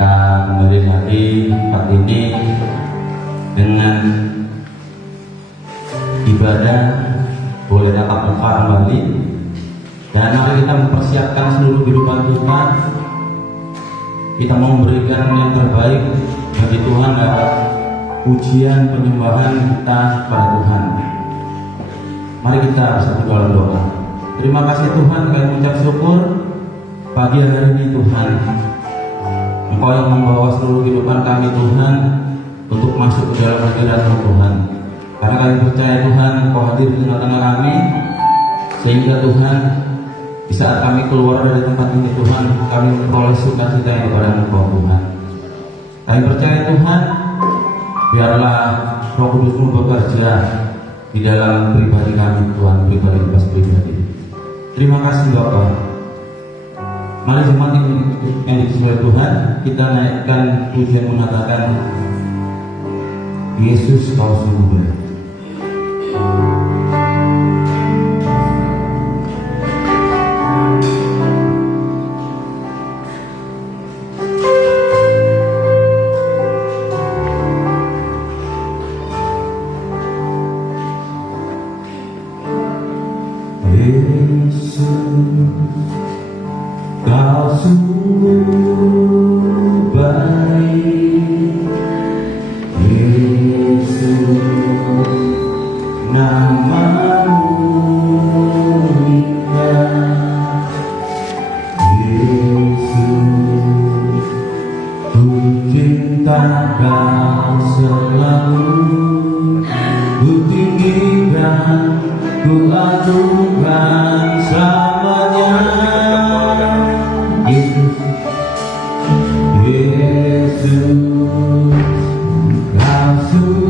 kita kembali lagi tempat ini dengan ibadah boleh tatap muka kembali, dan mari kita mempersiapkan seluruh kehidupan kita. Kita mau memberikan yang terbaik bagi Tuhan lewat pujian penyembahan kita kepada Tuhan. Mari kita bersatu dalam doa. Terima kasih Tuhan, kami mengucap syukur pagi hari ini Tuhan. Engkau yang membawa seluruh kehidupan kami Tuhan untuk masuk ke dalam hadirat-Mu Tuhan. Karena kami percaya Tuhan, Engkau hadir di tengah-tengah kami, sehingga Tuhan di saat kami keluar dari tempat ini Tuhan, kami memperoleh sukacita yang kepada Engkau Tuhan. Kami percaya Tuhan, biarlah Roh Kudus-Mu bekerja di dalam pribadi kami Tuhan, pribadi. Terima kasih Bapa. Mari jemaat yang dikasihi Tuhan, kita naikkan pujian mengatakan Yesus Kau sungguh baik. Kau sungguh baik, Yesus, nama-Mu indah, Yesus, ku cinta Kau selalu, ku tinggikan, ku agungkan selamanya. Yesus,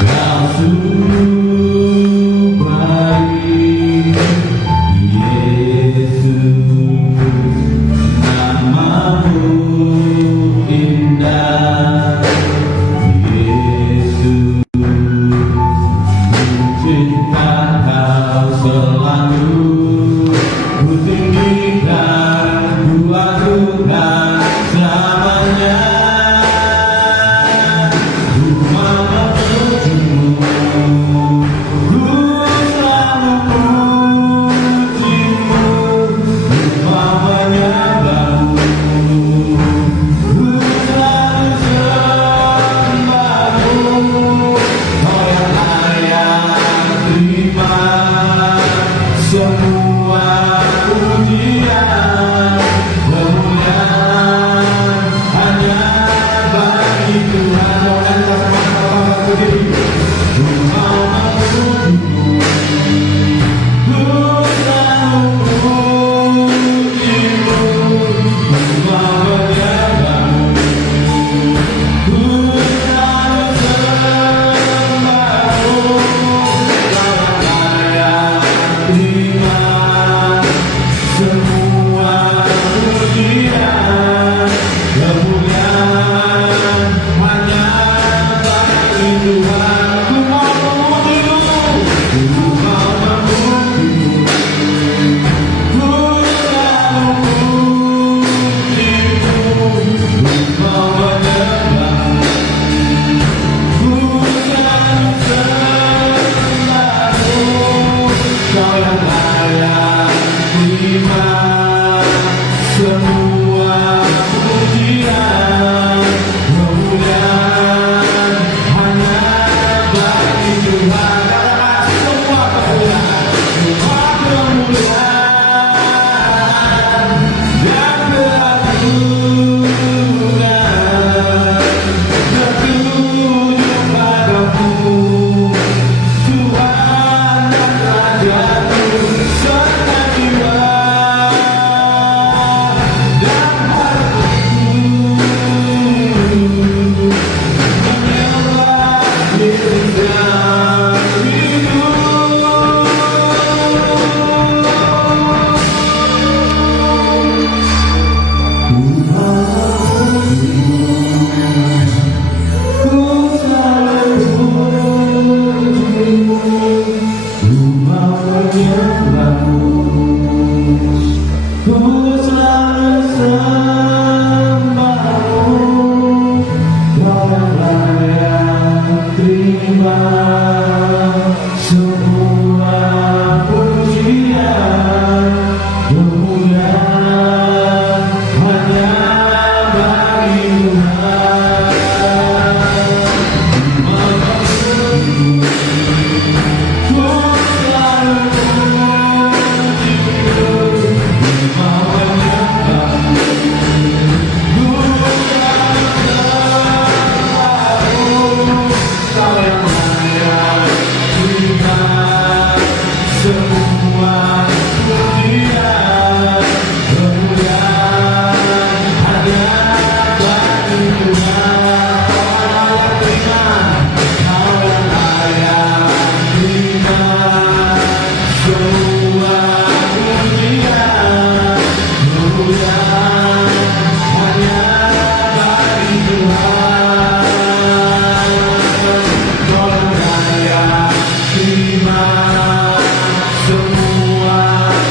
Kau sungguh baik, Yesus, nama-Mu indah, Yesus, ku cinta Kau selalu, ku tinggikan, ku agungkan selamanya. semua pujian kemuliaan hanya bagi Tuhan. Katakan semua kemuliaan, semua kemuliaan yang beraturan tertuju padamu, Tuhan dan Raja-Ku, serta jiwa dan hatiku menyembah Dirinya hidup. Ku selalu pujimu, ku mau menyembahmu, ku selalu sembahmu. Kau yang layak terima semua pujian kemuliaan hanya bagi Tuhan. Ku selalu pujimu, ku mau menyembahmu, ku selalu sembahmu. Kau yang layak terima semua pujian kemuliaan hanya bagi Tuhan. Kau yang layak terima semua pujian kemuliaan hanya bagi Tuhan. Kau yang layak terima semua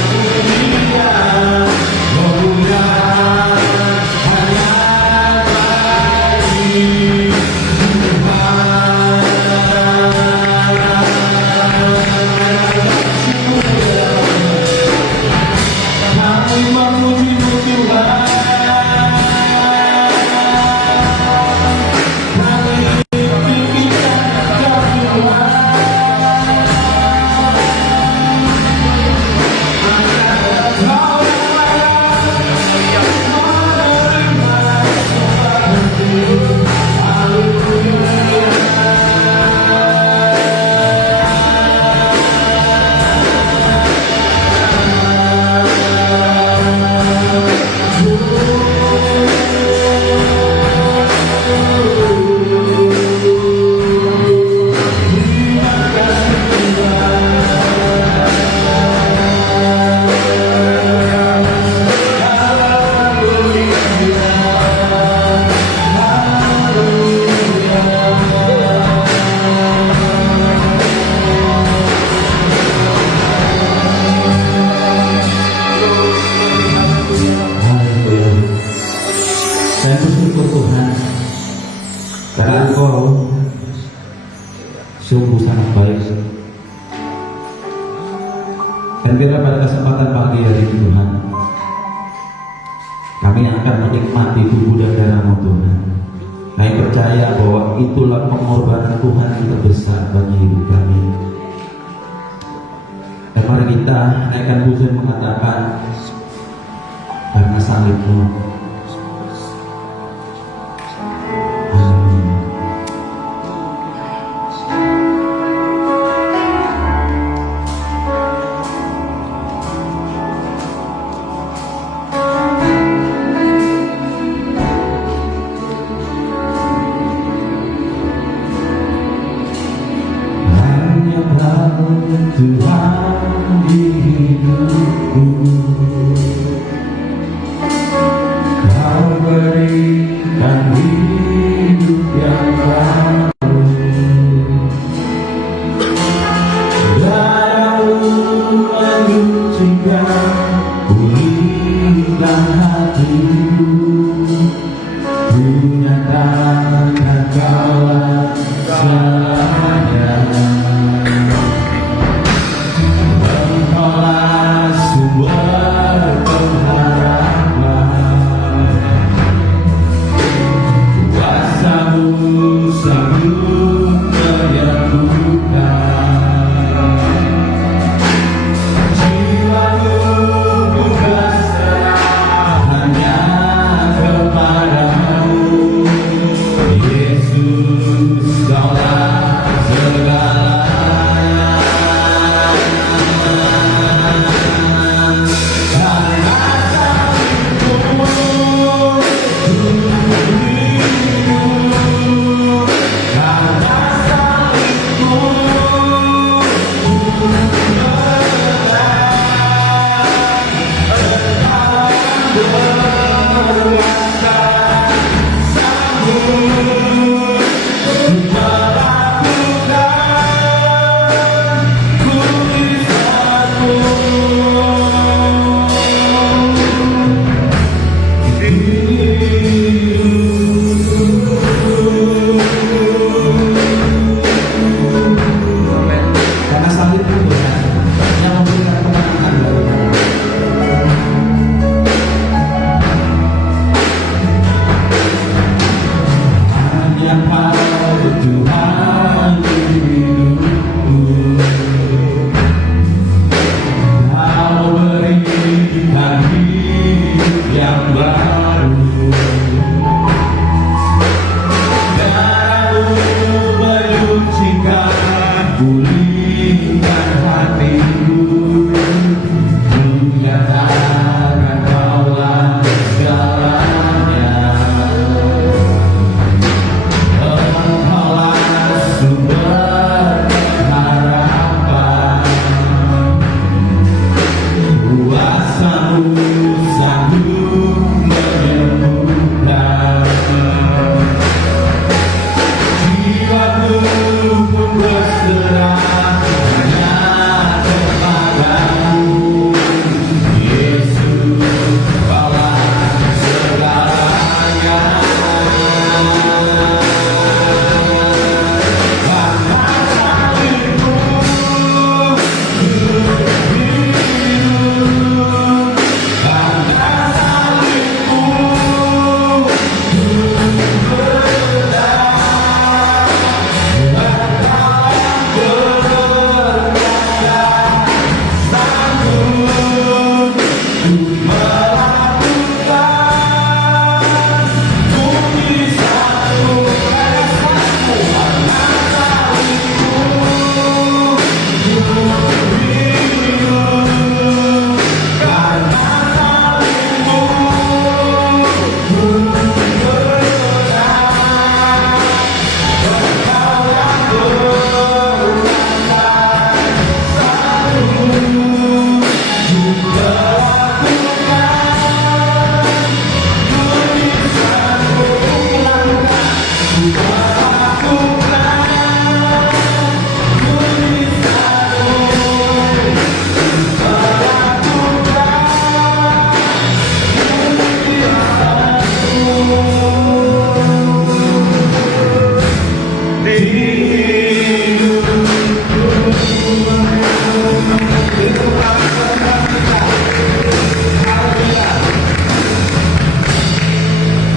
pujian kemuliaan hanya bagi Kami memuji-Mu Tuhan, kami tinggikan Engkau Tuhan. Kau yang layak menerima sembahku. Haleluya. Saya bersyukur Tuhan karena Engkau sungguh sangat baik. Dan biarlah pada kesempatan pagi hari ini Tuhan, kami akan menikmati tubuh dan darah-Mu Tuhan. Kami percaya bahwa itulah pengorbanan Tuhan yang terbesar bagi hidup kami. Dan mari kita naikkan pujian mengatakan, karena salib-Mu. Tuhan di hidupku,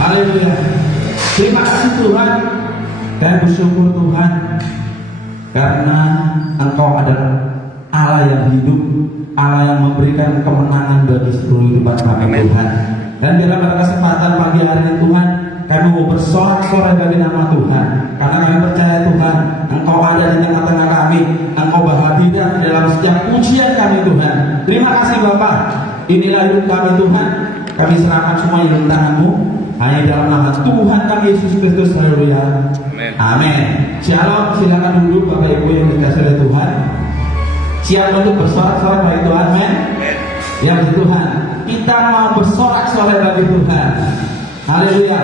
Haleluya. Terima kasih Tuhan. Kami bersyukur Tuhan karena Engkau adalah Allah yang hidup, Allah yang memberikan kemenangan bagi seluruh kehidupan kami Tuhan. Dan dalam pada kesempatan pagi hari ini Tuhan, kami mau bersorak-sorai bagi nama Tuhan, karena kami percaya Tuhan Engkau ada di tengah-tengah kami, Engkau berhadirat di dalam setiap pujian kami Tuhan. Terima kasih Bapa. Inilah hidup kami Tuhan. Kami serahkan semua dalam tangan-Mu. Hanya dalam nama Tuhan kami Yesus Kristus. Haleluya. Amin. Shalom. Silakan duduk Bapak Ibu yang dikasihi oleh Tuhan. Siap untuk bersorak-sorai bagi Tuhan. Amin. Ya puji Tuhan. Kita mau bersorak-sorai bagi Tuhan. Haleluya.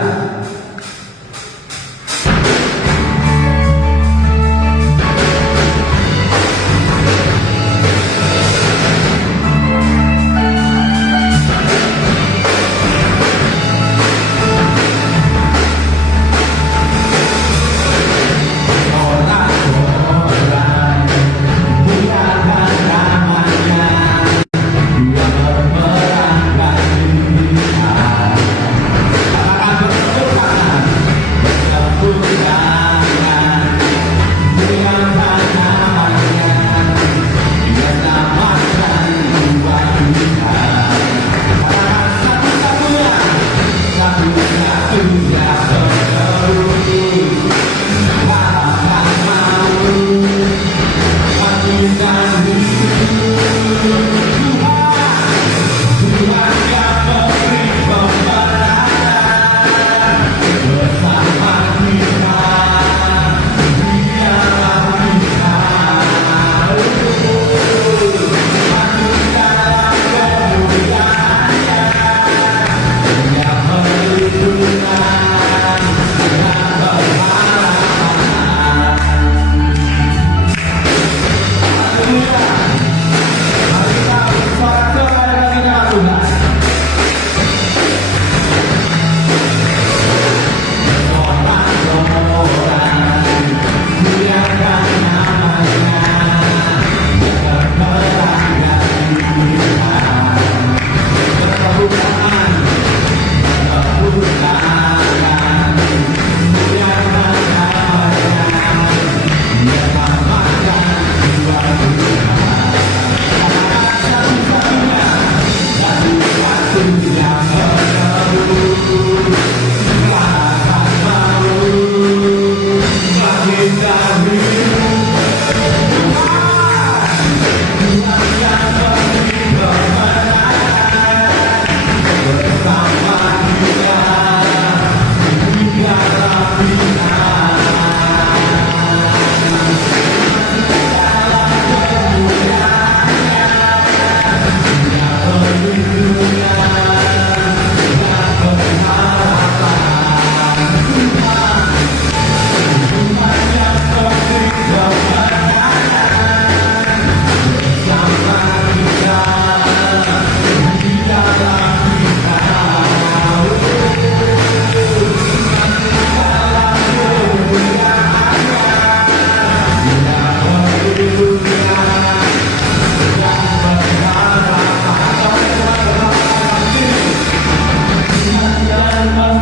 Dia berperang bagi kita.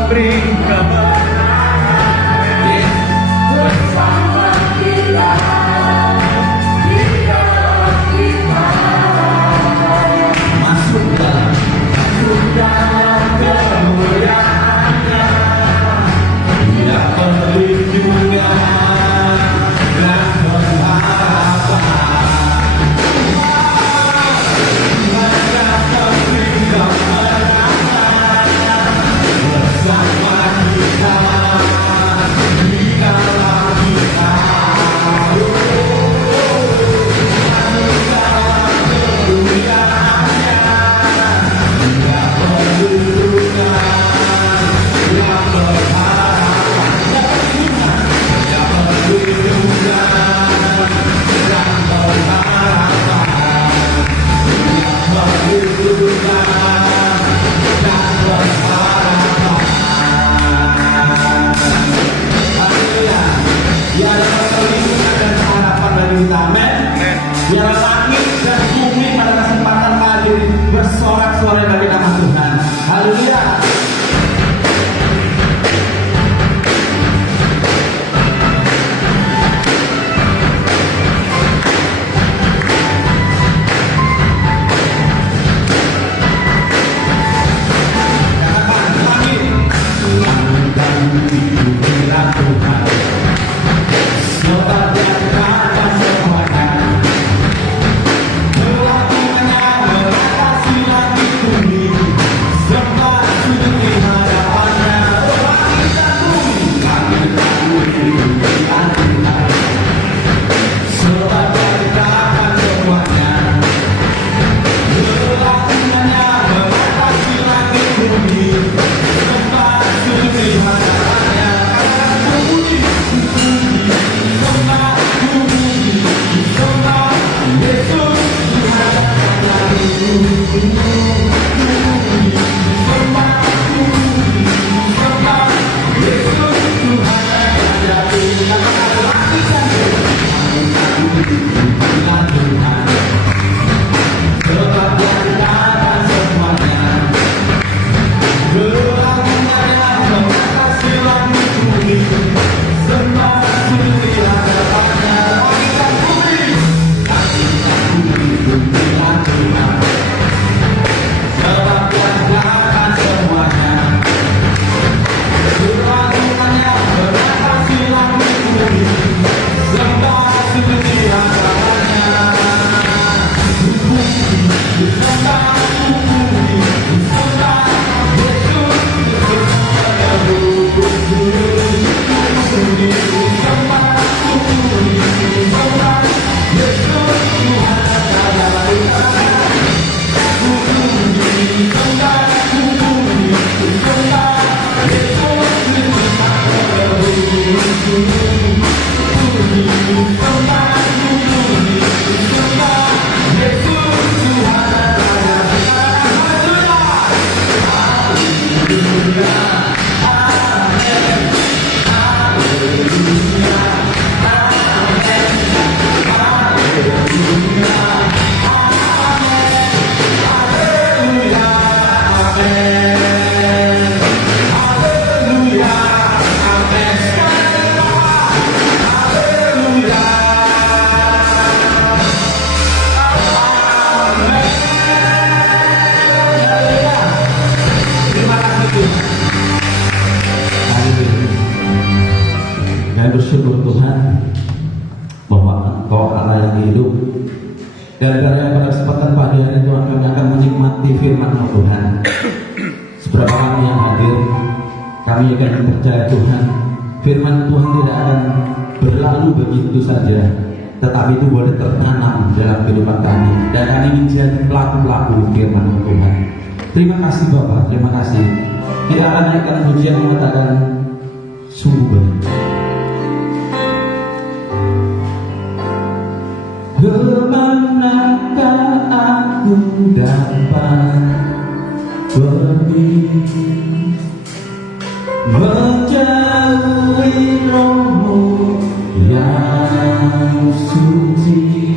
beri kemenangan bersama kita. Masuk dalam kemuliaan-Nya, Dia perlindungan dan pengharapan. Mereka memberi kemenangan bersama kita di dalam kita. Masuk dalam kemuliaan-Nya, Dia perlindungan dan pengharapan. Dia perlindungan dan pengharapan. Perlindungan dan pengharapan. Haleluya. Biarlah perlindungan dan pengharapan bagi kita. Amin. Biarlah langit dan bumi pada kesempatan kali ini bersorak-sorai bagi nama Tuhan. Haleluya. Katakan langit dan bumi Tuhan. Sebab Dia akan semuanya. Tuhan-Nya mengatasi langit bumi. Sebab sujud di hadapan-Nya. Langit dan bumi Tuhan. Sebab Dia akan semuanya. Tuhan-Nya mengatasi langit bumi. Sebab sujud di hadapan-Nya. Bumi, sembah bumi, sembah Yesus di hadapan-Nya. Sembah bumi, sembah Yesus Tuhan yang ada di langit dan Tuhan. Sebab Dia akan semuanya. Tuhan-Nya mengatasi langit bumi. Sembah sujud di hadapan-Nya. Langit dan bumi, Tuhan Tuhan. Sebab Dia akan semuanya. Tuhan-Nya mengatasi langit bumi. Sembah sujud di hadapan-Nya. Sembah bumi, sembah Yesus, sembah bumi, sembah bumi, sembah Yesus Tuhan ada di sana. Bumi, sembah bumi, sembah Yesus Tuhan ada di bumi, sembah bumi, sembah Yesus Tuhan ada di sana. Haleluya. Kami bersyukur Tuhan bahwa Engkau Allah yang hidup. Dan pada kesempatan pagi hari Tuhan, kami akan menikmati firman-Mu Tuhan. Seberapa kami yang hadir, kami akan percaya Tuhan, firman Tuhan tidak akan berlalu begitu saja, tetapi itu boleh tertanam dalam kehidupan kami. Dan kami ingin jadi pelaku-pelaku firman Tuhan. Terima kasih Bapak, terima kasih. Kita akan naikkan pujian mengatakan sungguh baik. Kemanakah aku dapat pergi menjauhi Roh-Mu yang suci,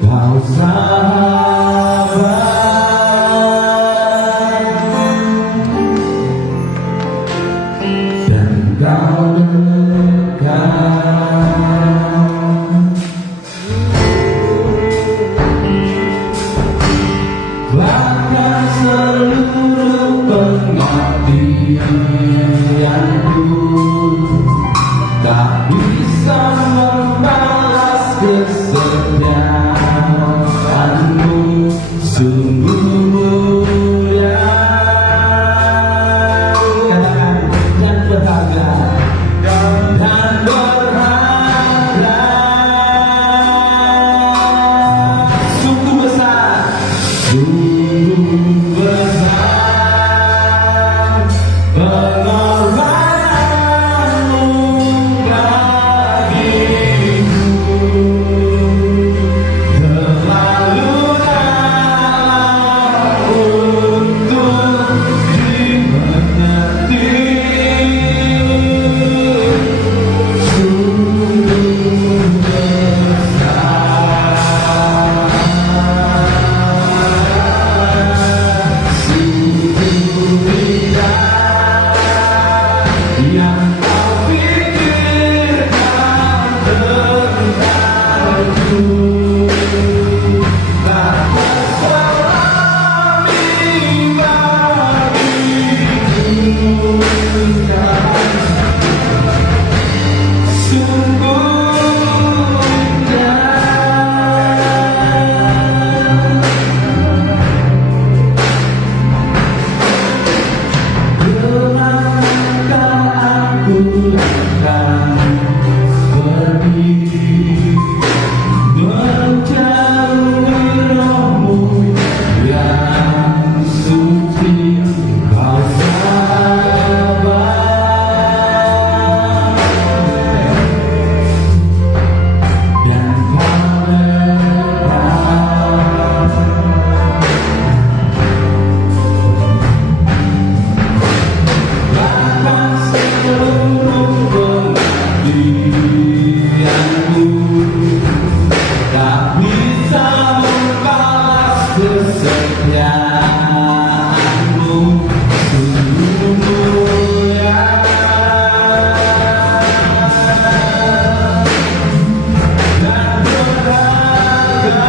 Kau sahabat. tak bisa membalas kesetiaanmu, sungguh mulia. Katakan, dan berharga dan berharga, sungguh besar, sungguh besar pengorbananmu bagiku, terlalu dalam untuk dimengerti. Sungguh besar, sungguh indah yang kau pikirkan tentangku, tak terselami bagiku. Sungguh kemanakah aku akan pergi, mencari rohmu yang suci, kau sabar dan kau bahkan seluruh pengabdianmu tak bisa membalas kesetiaanmu, sungguh mulia dan berharga,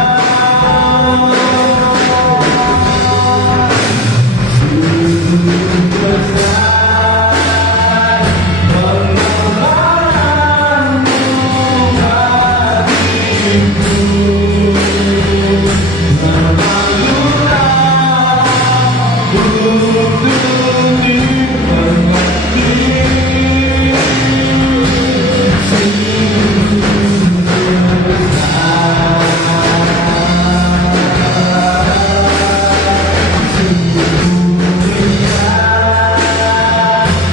sungguh besar pengorbananmu bagiku, terlalu dalam untuk dimengerti.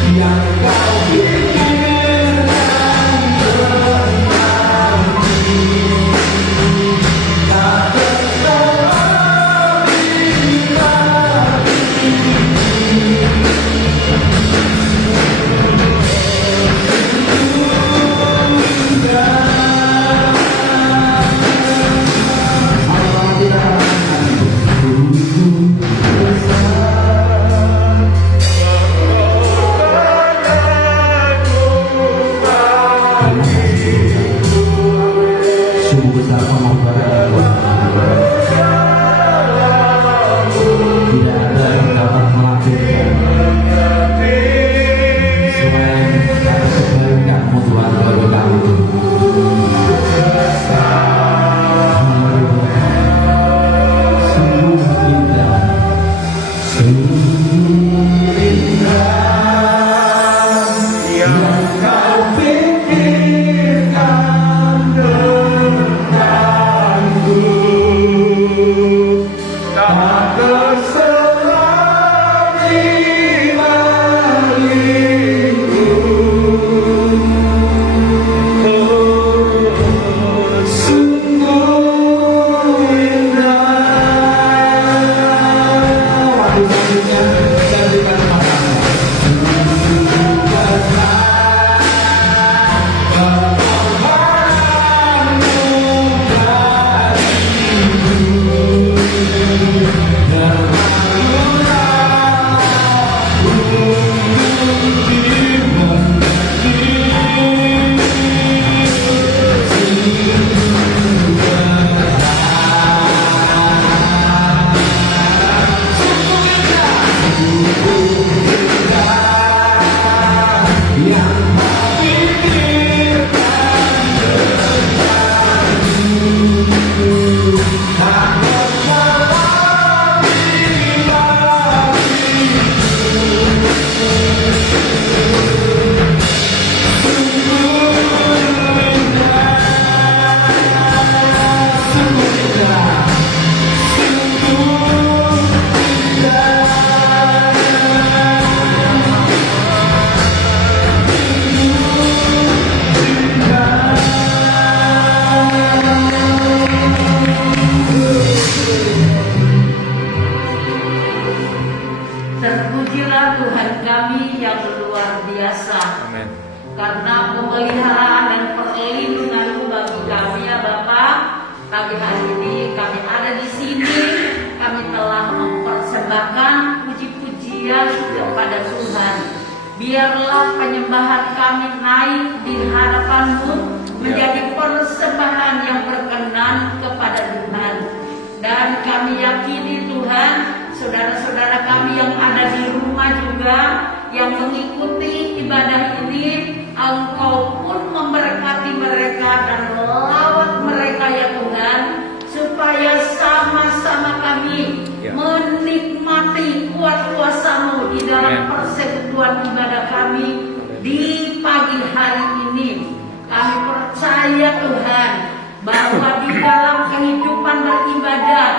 Yang kau pikirkan tentangku, tak terselami sungguh besar pengorbanan tidak ada yang dapat melakukan selain atas kebaikanmu Tuhan bagi kami. Sungguh indah, sungguh indah yang kau pikirkan tentangku, tak terselami bagiku. Sungguh indah. Waktu selanjutnya saya berikan makanan. Sungguh besar pengorbananmu bagiku, terlalu dalam untuk dimengerti. Terpujilah Tuhan kami yang luar biasa. Amin. Karena pemeliharaan dan perlindungan-Mu bagi kami ya Bapa. Pagi hari ini kami ada di sini, kami telah mempersembahkan puji-pujian kepada Tuhan. Biarlah penyembahan kami naik di hadapan-Mu menjadi persembahan yang berkenan kepada Tuhan. Dan kami yakini Tuhan, saudara-saudara kami yang ada di rumah juga yang mengikuti ibadah ini, Engkau pun memberkati mereka dan melawat mereka ya Tuhan, supaya sama-sama kami menikmati kuat kuasa-Mu di dalam persekutuan ibadah kami di pagi hari ini. Kami percaya Tuhan bahwa di dalam kehidupan beribadah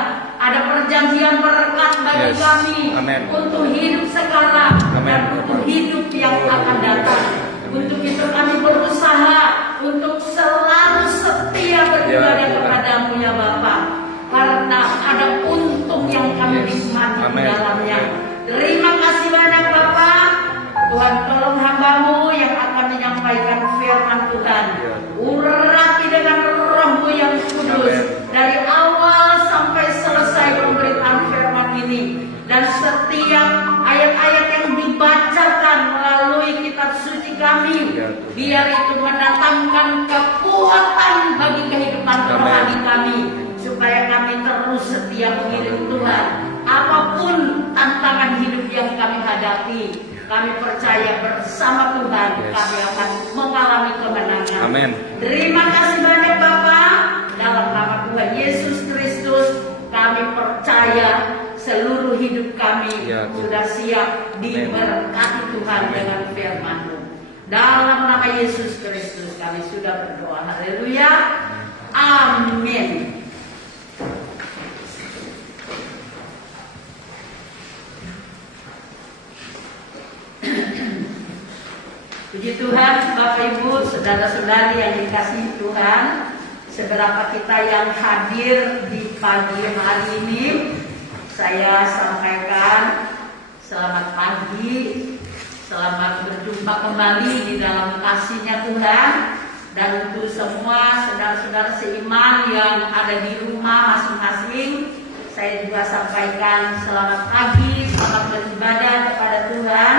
ada perjanjian berkat bagi kami. Amen. Untuk hidup sekarang dan untuk hidup yang akan datang. Untuk itu kami berusaha untuk selalu setia beribadah kepadamu ya Bapa, karena ada untung yang kami nikmati di dalamnya. Terima kasih banyak Bapa. Tuhan tolong hamba-Mu yang akan menyampaikan firman Tuhan. Urapi dengan Roh-Mu yang kudus dari awal sampai selesai pemberitaan firman ini. Dan setiap ayat-ayat yang dibacakan melalui kitab suci kami, biar itu mendatangkan kekuatan bagi kehidupan rohani kami, supaya kami terus setia mengiring Tuhan. Apapun tantangan hidup yang kami hadapi, kami percaya bersama Tuhan kami akan mengalami kemenangan. Amin. Terima kasih banyak Bapak. Dalam nama Tuhan Yesus Kristus kami percaya seluruh hidup kami sudah siap diberkati Tuhan dengan firman-Mu. Dalam nama Yesus Kristus kami sudah berdoa. Haleluya. Amin. Puji Tuhan, Bapak Ibu, saudara-saudari yang dikasihi Tuhan, seberapa kita yang hadir di pagi hari ini, saya sampaikan selamat pagi, selamat berjumpa kembali di dalam kasih-Nya Tuhan. Dan untuk semua saudara-saudara seiman yang ada di rumah masing-masing, saya juga sampaikan selamat pagi, selamat beribadah kepada Tuhan.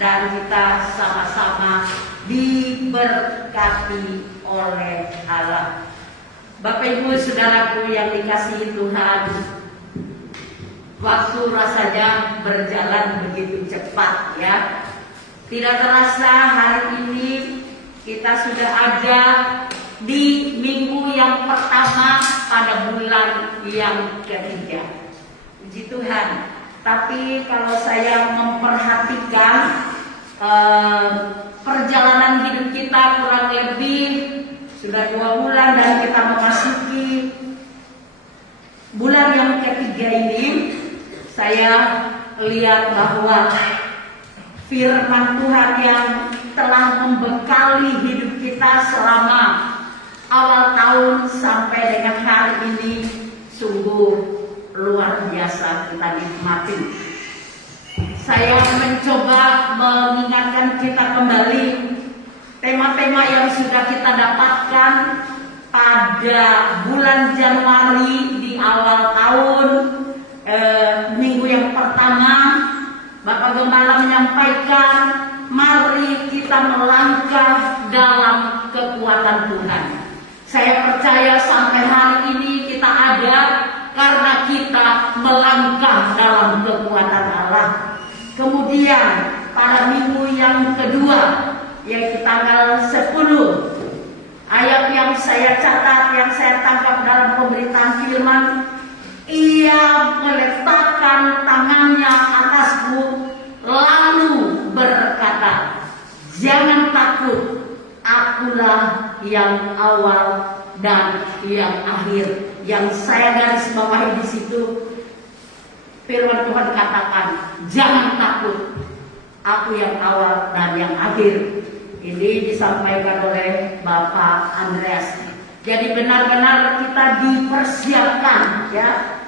Dan kita sama-sama diberkati oleh Allah. Bapak Ibu saudaraku yang dikasihi Tuhan, waktu rasanya berjalan begitu cepat ya. Tidak terasa hari ini kita sudah ada di minggu yang pertama pada bulan yang ketiga. Puji Tuhan. Tapi kalau saya memperhatikan perjalanan hidup kita kurang lebih sudah 2 bulan dan kita memasuki bulan yang ketiga ini, saya lihat bahwa firman Tuhan yang telah membekali hidup kita selama awal tahun sampai dengan hari ini sungguh luar biasa kita nikmati. Saya mencoba mengingatkan kita kembali tema-tema yang sudah kita dapatkan pada bulan Januari di awal tahun, minggu yang pertama. Bapak Gembala menyampaikan, mari kita melangkah dalam kekuatan Tuhan. Saya percaya sampai hari ini kita ada karena kita melangkah dalam kekuatan Allah. Kemudian pada minggu yang kedua, yaitu tanggal 10, ayat yang saya catat, yang saya tangkap dalam pemberitaan firman, Ia meletakkan tangannya atasku lalu berkata, jangan takut, akulah yang awal dan yang akhir. Yang saya garis bawahi di situ, firman Tuhan katakan, jangan takut, aku yang awal dan yang akhir. Ini disampaikan oleh Bapak Andreas. Jadi benar-benar kita dipersiapkan ya,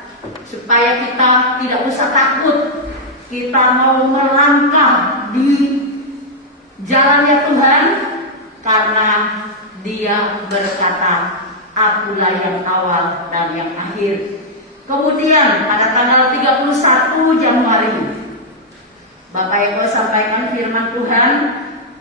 supaya kita tidak usah takut. kita mau melangkah di jalannya Tuhan, karena Dia berkata, Akulah yang awal dan yang akhir. Kemudian pada tanggal 31 Januari, Bapak Ibu sampaikan firman Tuhan,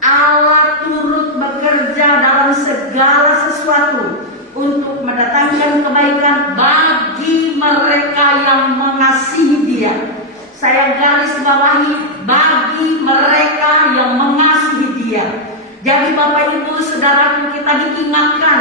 Allah turut bekerja dalam segala sesuatu untuk mendatangkan kebaikan bagi mereka yang mengasihi Dia. Saya garis bawahi, bagi mereka yang mengasihi Dia. Jadi Bapak Ibu Saudaraku, kita diingatkan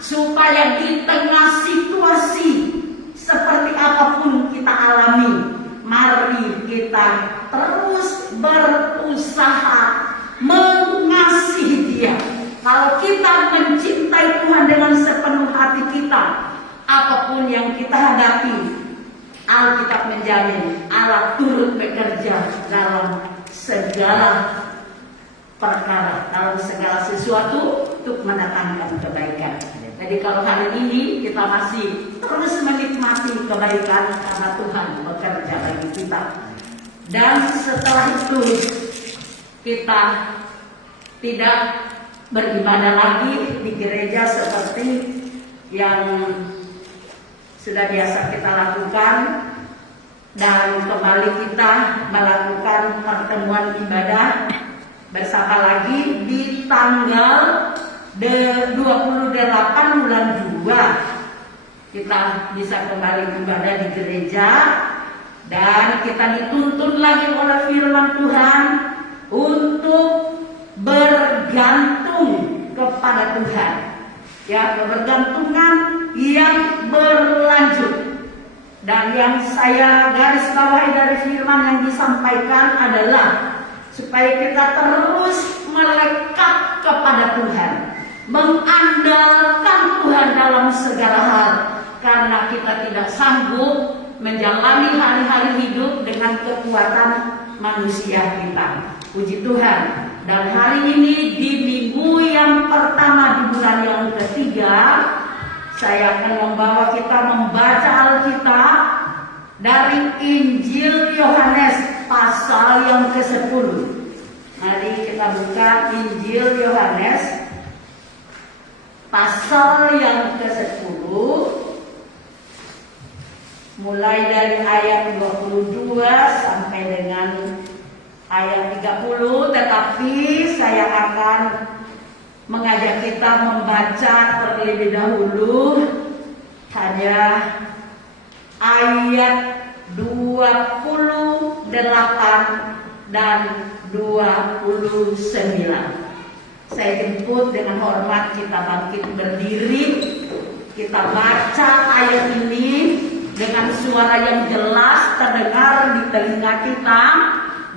supaya di tengah situasi seperti apapun kita alami, mari kita terus berusaha mengasihi Dia. Kalau kita mencintai Tuhan dengan sepenuh hati kita, apapun yang kita hadapi, Alkitab menjamin Allah turut bekerja dalam segala perkara, dalam segala sesuatu untuk mendatangkan kebaikan. Jadi kalau hari ini kita masih terus menikmati kebaikan karena Tuhan bekerja bagi kita. Dan setelah itu kita tidak beribadah lagi di gereja seperti yang sudah biasa kita lakukan, dan kembali kita melakukan pertemuan ibadah bersama lagi di tanggal 28 bulan 2. Kita bisa kembali ibadah di gereja, dan kita dituntun lagi oleh firman Tuhan untuk bergantung kepada Tuhan. Ya, kebergantungan yang berlanjut. Dan yang saya garis bawahi dari firman yang disampaikan adalah supaya kita terus melekat kepada Tuhan, mengandalkan Tuhan dalam segala hal, karena kita tidak sanggup menjalani hari-hari hidup dengan kekuatan manusia kita. Puji Tuhan. Dan hari ini di minggu yang pertama di bulan yang ketiga, saya akan membawa kita membaca Alkitab dari Injil Yohanes pasal yang ke-10. Mari kita buka Injil Yohanes pasal yang ke-10, mulai dari ayat 22 sampai dengan ayat 30, tetapi saya akan mengajak kita membaca terlebih dahulu hanya ayat 28 dan 29. Saya jemput dengan hormat, kita bangkit berdiri, kita baca ayat ini dengan suara yang jelas terdengar di telinga kita,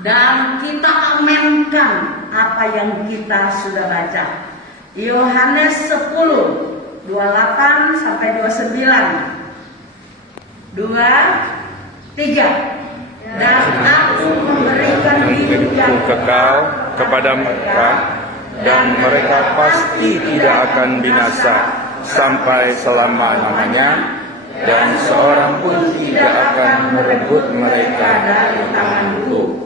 dan kita amenkan apa yang kita sudah baca. Yohanes 10, 28 sampai 29. 2, 3. Dan aku memberikan hidup yang kekal kepada mereka, dan mereka pasti tidak akan binasa sampai selama-lamanya, dan seorang pun tidak akan merebut mereka dari tanganku.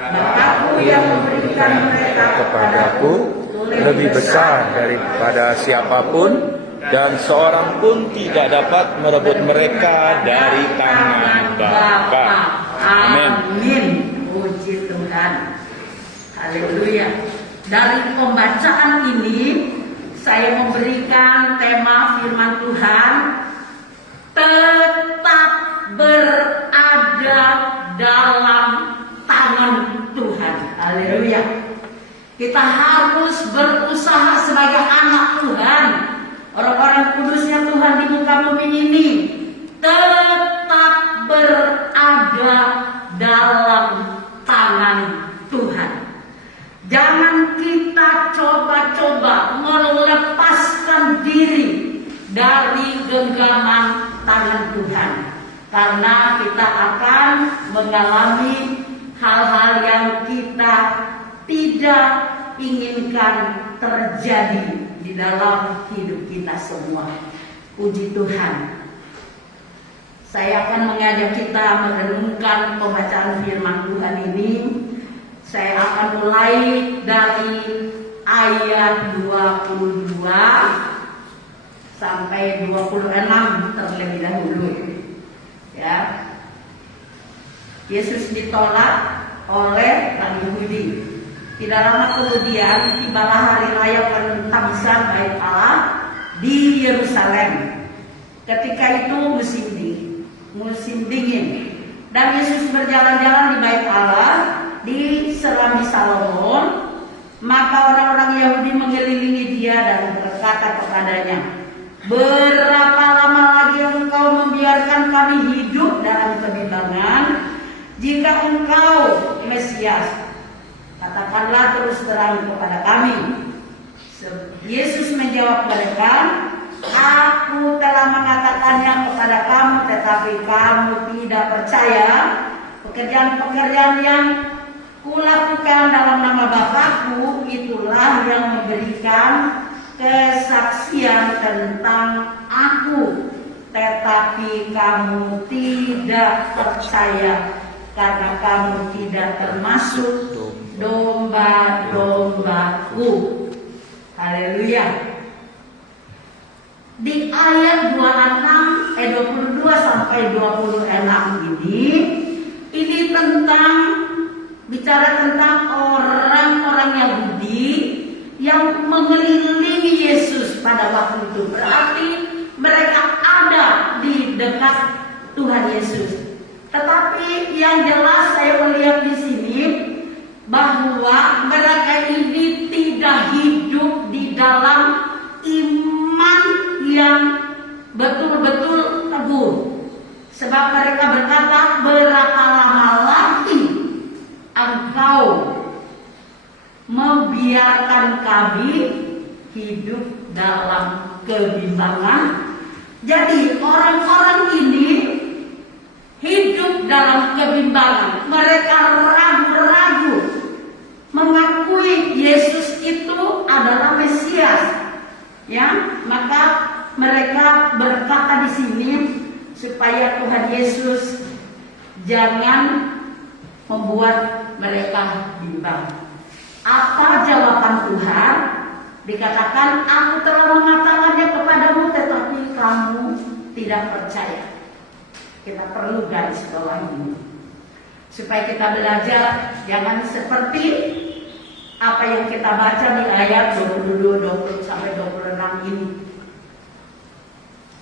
Bapakku yang memberikan mereka kepadaku lebih besar daripada siapapun, dan seorang pun tidak dapat merebut mereka dari tangan Bapa. Amin. Amin. Puji Tuhan. Haleluya. Dari pembacaan ini saya memberikan tema firman Tuhan, tetap berada dalam tangan Tuhan. Haleluya. Kita harus berusaha sebagai anak Tuhan, orang-orang kudusnya Tuhan di muka bumi ini, tetap berada dalam tangan Tuhan. Jangan kita coba-coba melepaskan diri dari genggaman tangan Tuhan, karena kita akan mengalami hal-hal yang kita tidak inginkan terjadi di dalam hidup kita semua. Puji Tuhan. Saya akan mengajak kita merenungkan pembacaan firman Tuhan ini. Saya akan mulai dari ayat 22 sampai 26 terlebih dahulu. Ya. Yesus ditolak oleh orang Yahudi. Tidak lama kemudian tibalah hari raya pentabisan Bait Allah di Yerusalem. Ketika itu musim dingin, dan Yesus berjalan-jalan di Bait Allah di Serambi Salomon. Maka orang-orang Yahudi mengelilingi dia dan berkata kepadanya, "Berapa lama lagi engkau membiarkan kami hidup dalam kebimbangan? Jika engkau Mesias, katakanlah terus terang kepada kami." Yesus menjawab mereka, "Aku telah mengatakannya kepada kamu, tetapi kamu tidak percaya. Pekerjaan-pekerjaan yang kulakukan dalam nama Bapakku, itulah yang memberikan kesaksian tentang Aku. Tetapi kamu tidak percaya, karena kamu tidak termasuk domba-dombaku." Haleluya. Di ayat 22 sampai 26 ini bicara tentang orang-orang Yahudi yang mengelilingi Yesus pada waktu itu. Berarti mereka ada di dekat Tuhan Yesus. Tetapi yang jelas saya melihat di sini bahwa mereka ini tidak hidup di dalam iman yang betul-betul teguh. Sebab mereka berkata, "Berapa lama lagi engkau membiarkan kami hidup dalam kebimbangan?" Jadi orang-orang ini hidup dalam kebimbangan. Mereka ragu-ragu mengakui Yesus itu adalah Mesias. Ya, maka mereka berkata di sini supaya Tuhan Yesus jangan membuat mereka bimbang. Apa jawaban Tuhan? Dikatakan, "Aku telah mengatakannya kepadamu, tetapi kamu tidak percaya." Kita perlu garis bawah ini supaya kita belajar jangan seperti apa yang kita baca di ayat 22, 20 sampai 26 ini.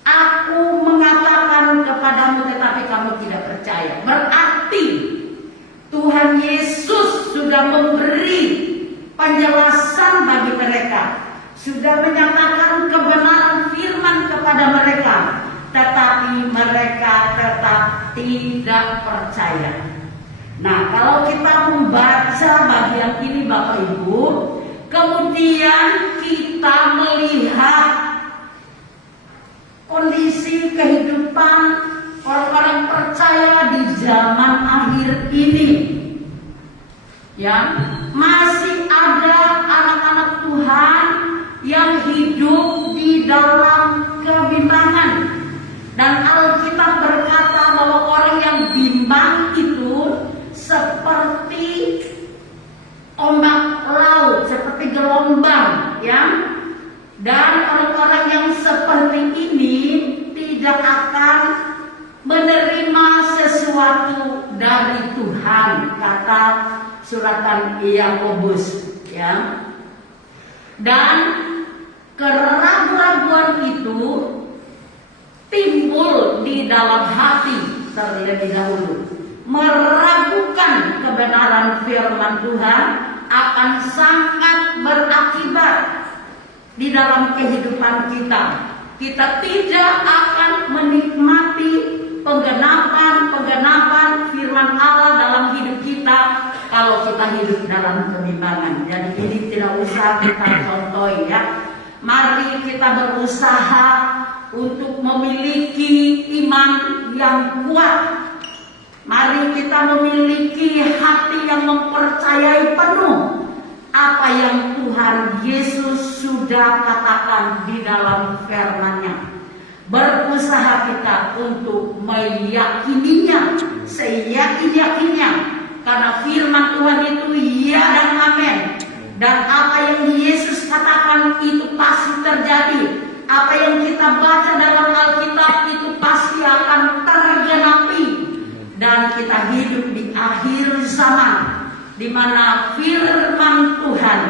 "Aku mengatakan kepadamu, tetapi kamu tidak percaya." Berarti Tuhan Yesus sudah memberi penjelasan bagi mereka, sudah menyatakan kebenaran firman kepada mereka, tetapi mereka tetap tidak percaya. Nah, kalau kita membaca bagian ini Bapak Ibu, kemudian kita melihat kondisi kehidupan orang-orang percaya di zaman akhir ini. Ya, masih ada anak-anak Tuhan yang hidup di dalam kebimbangan. Dan Alkitab berkata bahwa orang yang bimbang itu seperti ombak laut, seperti gelombang, ya. Dan orang-orang yang seperti ini tidak akan menerima sesuatu dari Tuhan, kata suratan Yakobus, ya. Dan keraguan-raguan itu timbul di dalam hati terlebih dahulu. Meragukan kebenaran firman Tuhan akan sangat berakibat di dalam kehidupan kita. Kita tidak akan menikmati penggenapan firman Allah dalam hidup kita kalau kita hidup dalam kebimbangan. Jadi ini tidak usah kita contoh, ya. Mari kita berusaha untuk memiliki iman yang kuat. Mari kita memiliki hati yang mempercayai penuh apa yang Tuhan Yesus sudah katakan di dalam firman-Nya. Berusaha berusaha kita untuk meyakininya, seyakin-yakinnya, karena firman Tuhan itu iya dan amin. Dan apa yang Yesus katakan itu pasti terjadi. Apa yang kita baca dalam Alkitab itu pasti akan tergenapi. Dan kita hidup di akhir zaman, di mana firman Tuhan,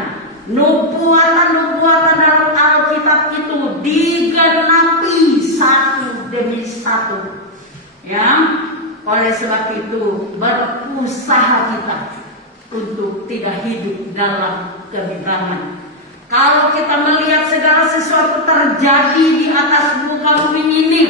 nubuatan-nubuatan dalam Alkitab itu digenapi satu demi satu. Ya, oleh sebab itu berusaha kita untuk tidak hidup dalam kebimbangan. Kalau kita melihat segala sesuatu terjadi di atas muka bumi ini,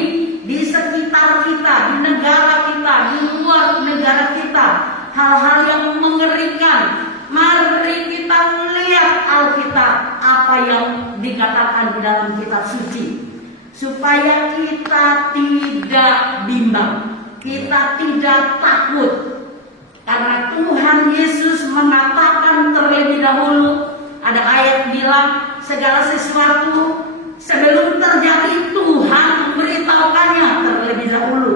di sekitar kita, di negara kita, di luar negara kita, hal-hal yang mengerikan, mari kita melihat Alkitab, apa yang dikatakan di dalam kitab suci, supaya kita tidak bimbang, kita tidak takut. Karena Tuhan Yesus mengatakan terlebih dahulu, ada ayat bilang segala sesuatu sebelum terjadi Tuhan memberitahukannya terlebih dahulu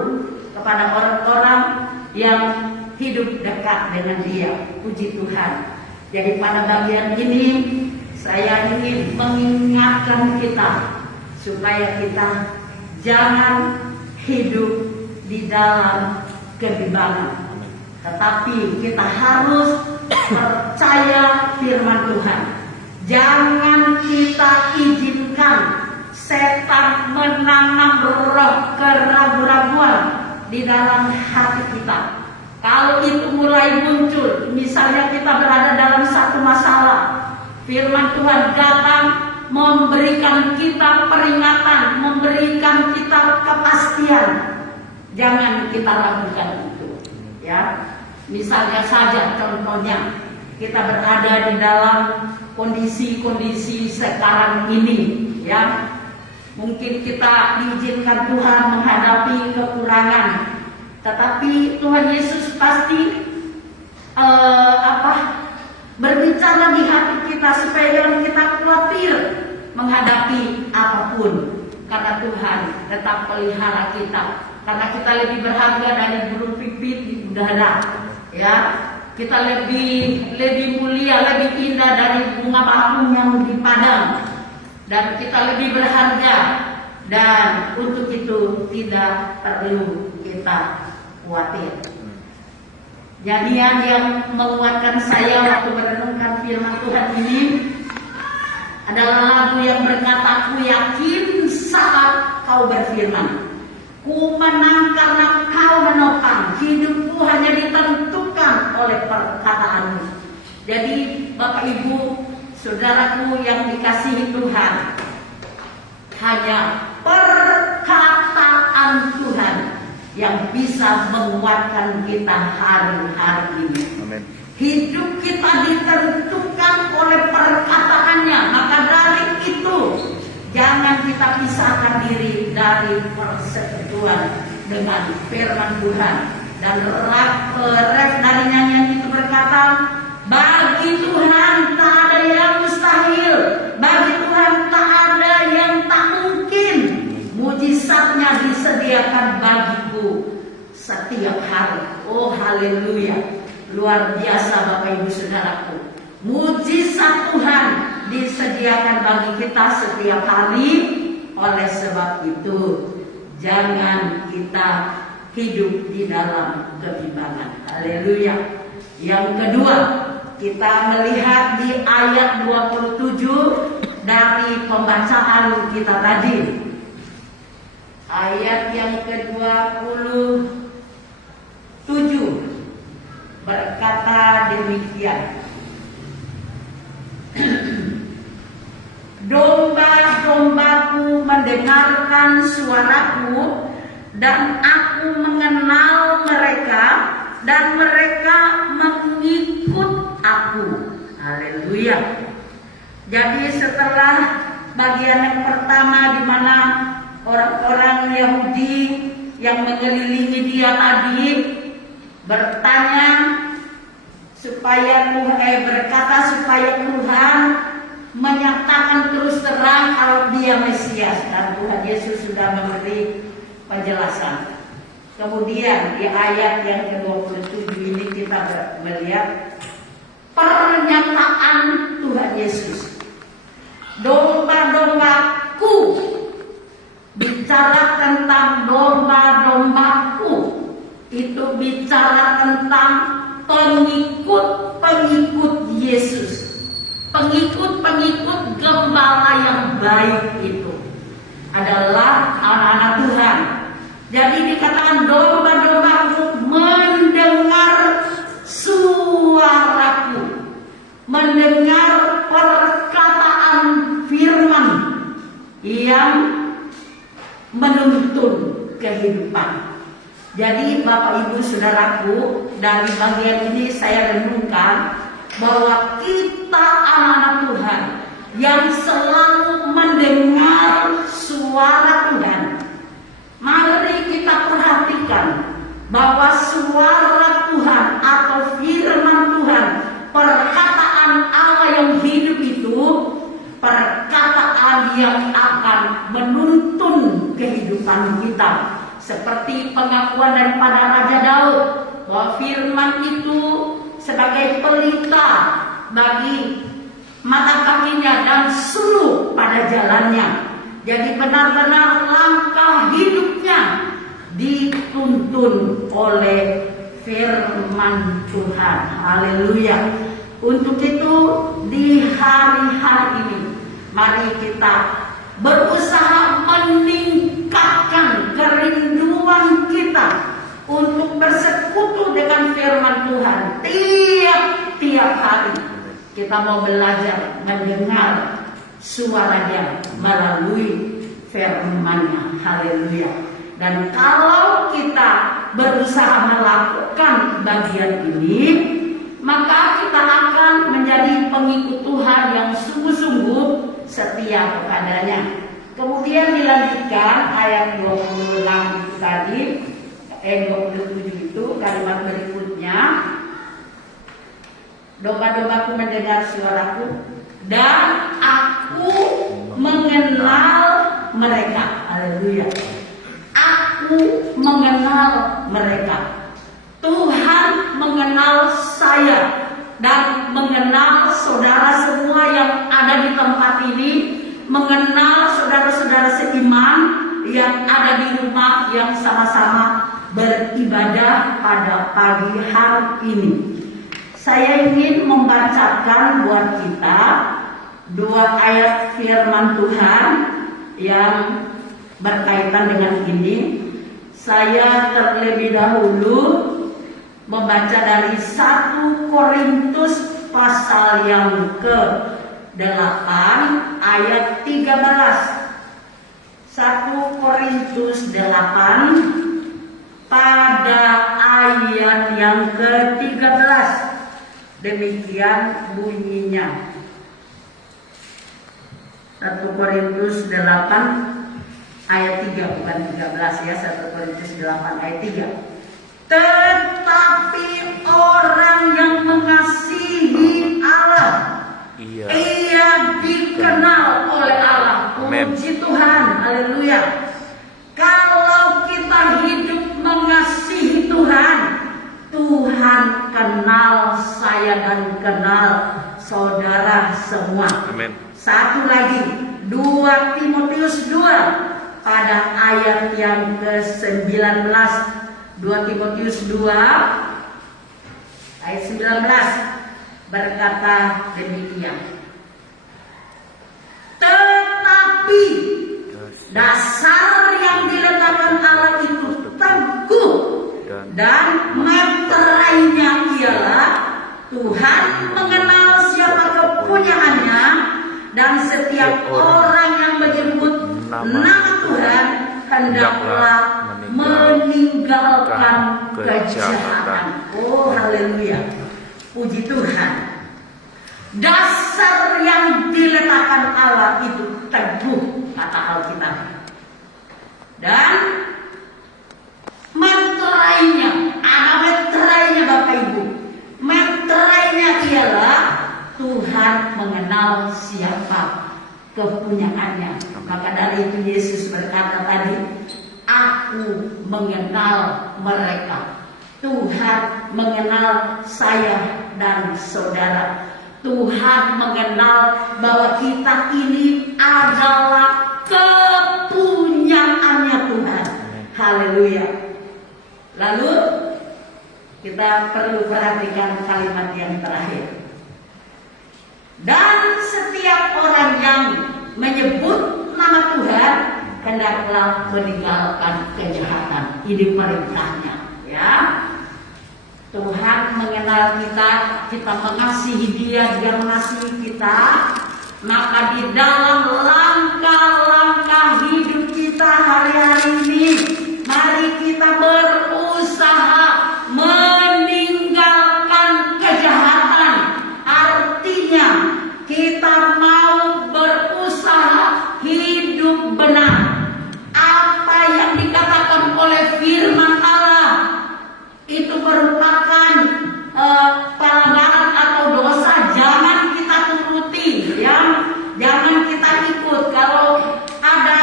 kepada orang-orang yang hidup dekat dengan Dia. Puji Tuhan. Jadi pada bagian ini saya ingin mengingatkan kita supaya kita jangan hidup di dalam kebimbangan, tetapi kita harus percaya firman Tuhan. Jangan kita izinkan setan menanam roh keraguan-raguan di dalam hati kita. Kalau itu mulai muncul, misalnya kita berada dalam satu masalah, firman Tuhan datang memberikan kita peringatan, memberikan kita kepastian. Jangan kita ragukan itu, ya. Misalnya saja contohnya, kita berada di dalam kondisi-kondisi sekarang ini, ya. Mungkin kita diizinkan Tuhan menghadapi kekurangan, tetapi Tuhan Yesus pasti berbicara di hati kita supaya jangan kita khawatir menghadapi apapun, karena Tuhan tetap pelihara kita, karena kita lebih berharga dari burung pipit di udara, ya. Kita lebih mulia, lebih indah dari bunga bakung yang di padang, dan kita lebih berharga, dan untuk itu tidak perlu kita khawatir. Nyanyian yang menguatkan saya waktu merenungkan firman Tuhan ini adalah lagu yang berkata, "Ku yakin saat kau berfirman, ku menang karena kau menopang, hidupku hanya ditentukan oleh perkataanmu." Jadi Bapak Ibu, saudaraku yang dikasihi Tuhan, hanya perkataan Tuhan yang bisa menguatkan kita hari-hari ini. Amin. Hidup kita ditentukan oleh perkataannya. Maka dari itu jangan kita pisahkan diri dari persekutuan dengan firman Tuhan. Dan ref dari nyanyian itu berkata, bagi Tuhan tak ada yang mustahil, bagi Tuhan tak ada yang tak mungkin. Mujizatnya disediakan bagiku setiap hari. Oh haleluya, luar biasa Bapak Ibu Saudaraku. Mujizat Tuhan disediakan bagi kita setiap hari. Oleh sebab itu jangan kita hidup di dalam kebimbangan. Haleluya. Yang kedua, kita melihat di ayat 27 dari pembacaan kita tadi. Ayat yang ke-27 berkata demikian. Domba-dombaku mendengarkan suaraku, dan aku mengenal mereka, dan mereka mengikut aku. Haleluya. Jadi setelah bagian yang pertama di mana orang-orang Yahudi yang mengelilingi dia tadi bertanya berkata supaya Tuhan menyatakan terus terang kalau dia Mesias, dan Tuhan Yesus sudah memberi penjelasan. Kemudian di ayat yang ke-27 ini kita melihat pernyataan Tuhan Yesus. Domba-dombaku, bicara tentang domba-dombaku, itu bicara tentang pengikut-pengikut Yesus, pengikut-pengikut gembala yang baik itu adalah anak-anak Tuhan. Jadi dikatakan domba-dombaku mendengar suaraku, mendengar perkataan firman yang menuntun kehidupan. Jadi Bapak Ibu Saudaraku, dari bagian ini saya renungkan bahwa kita anak-anak Tuhan yang selalu mendengar suara Tuhan. Mari kita perhatikan bahwa suara Tuhan atau firman Tuhan, perkataan Allah yang hidup itu, perkataan yang akan menuntun kehidupan kita. Seperti pengakuan daripada Raja Daud bahwa firman itu sebagai pelita bagi mata kakinya dan suluh pada jalannya. Jadi benar-benar langkah hidupnya dituntun oleh firman Tuhan. Haleluya. Untuk itu di hari-hari ini mari kita berusaha meningkatkan kerinduan kita untuk bersekutu dengan firman Tuhan. Tiap hari kita mau belajar mendengar suaranya melalui firman-Nya. Haleluya. Dan kalau kita berusaha melakukan bagian ini, maka kita akan menjadi pengikut Tuhan yang sungguh-sungguh setia kepadanya. Kemudian dilanjutkan ayat 26 itu tadi, 27 itu kalimat berikutnya, domba-dombaku mendengar suaraku dan aku mengenal mereka. Haleluya. Aku mengenal mereka. Tuhan mengenal saya dan mengenal saudara semua yang ada di tempat ini, mengenal saudara-saudara seiman yang ada di rumah yang sama-sama beribadah pada pagi hari ini. Saya ingin membacakan buat kita 2 ayat firman Tuhan yang berkaitan dengan ini. Saya terlebih dahulu membaca dari 1 Korintus pasal yang ke-8 ayat 13. 1 Korintus 8 pada ayat yang ke-13. Demikian bunyinya. 1 Korintus 8 ayat 3, bukan 13 ya, 1 Korintus 8 ayat 3. Tetapi orang yang mengasihi Allah, ia dikenal oleh Allah. Puji Tuhan, haleluya. Kalau kita hidup mengasihi Tuhan, Tuhan kenal saya dan kenal saudara semua. Amen. Satu lagi, 2 Timotius 2 pada ayat yang ke-19. 2 Timotius 2 ayat 19 berkata demikian. Tetapi dasar yang diletakkan Allah itu teguh dan meterainya ialah Tuhan mengenal siapa kepunyaannya, dan setiap orang yang menyebut nama Tuhan hendaklah meninggalkan kejahatan. Oh haleluya, puji Tuhan. Dasar yang diletakkan Allah itu teguh, kata Alkitab. Dan meterainya, ada meterainya Bapak Ibu. Meterainya ialah Tuhan mengenal siapa kepunyaannya. Maka dari itu Yesus berkata tadi, aku mengenal mereka. Tuhan mengenal saya dan saudara. Tuhan mengenal bahwa kita ini adalah kepunyaannya Tuhan. Haleluya. Lalu kita perlu perhatikan kalimat yang terakhir. Dan setiap orang yang menyebut nama Tuhan hendaklah meninggalkan kejahatan. Ini perintahnya, ya. Tuhan mengenal kita, kita mengasihi Dia, Dia mengasihi kita. Maka di dalam langkah-langkah hidup kita hari-hari ini, mari kita berusaha meninggalkan kejahatan. Artinya kita mau berusaha hidup benar. Apa yang dikatakan oleh firman Allah itu merupakan pelanggaran atau dosa, jangan kita turuti, ya. Jangan kita ikut. Kalau ada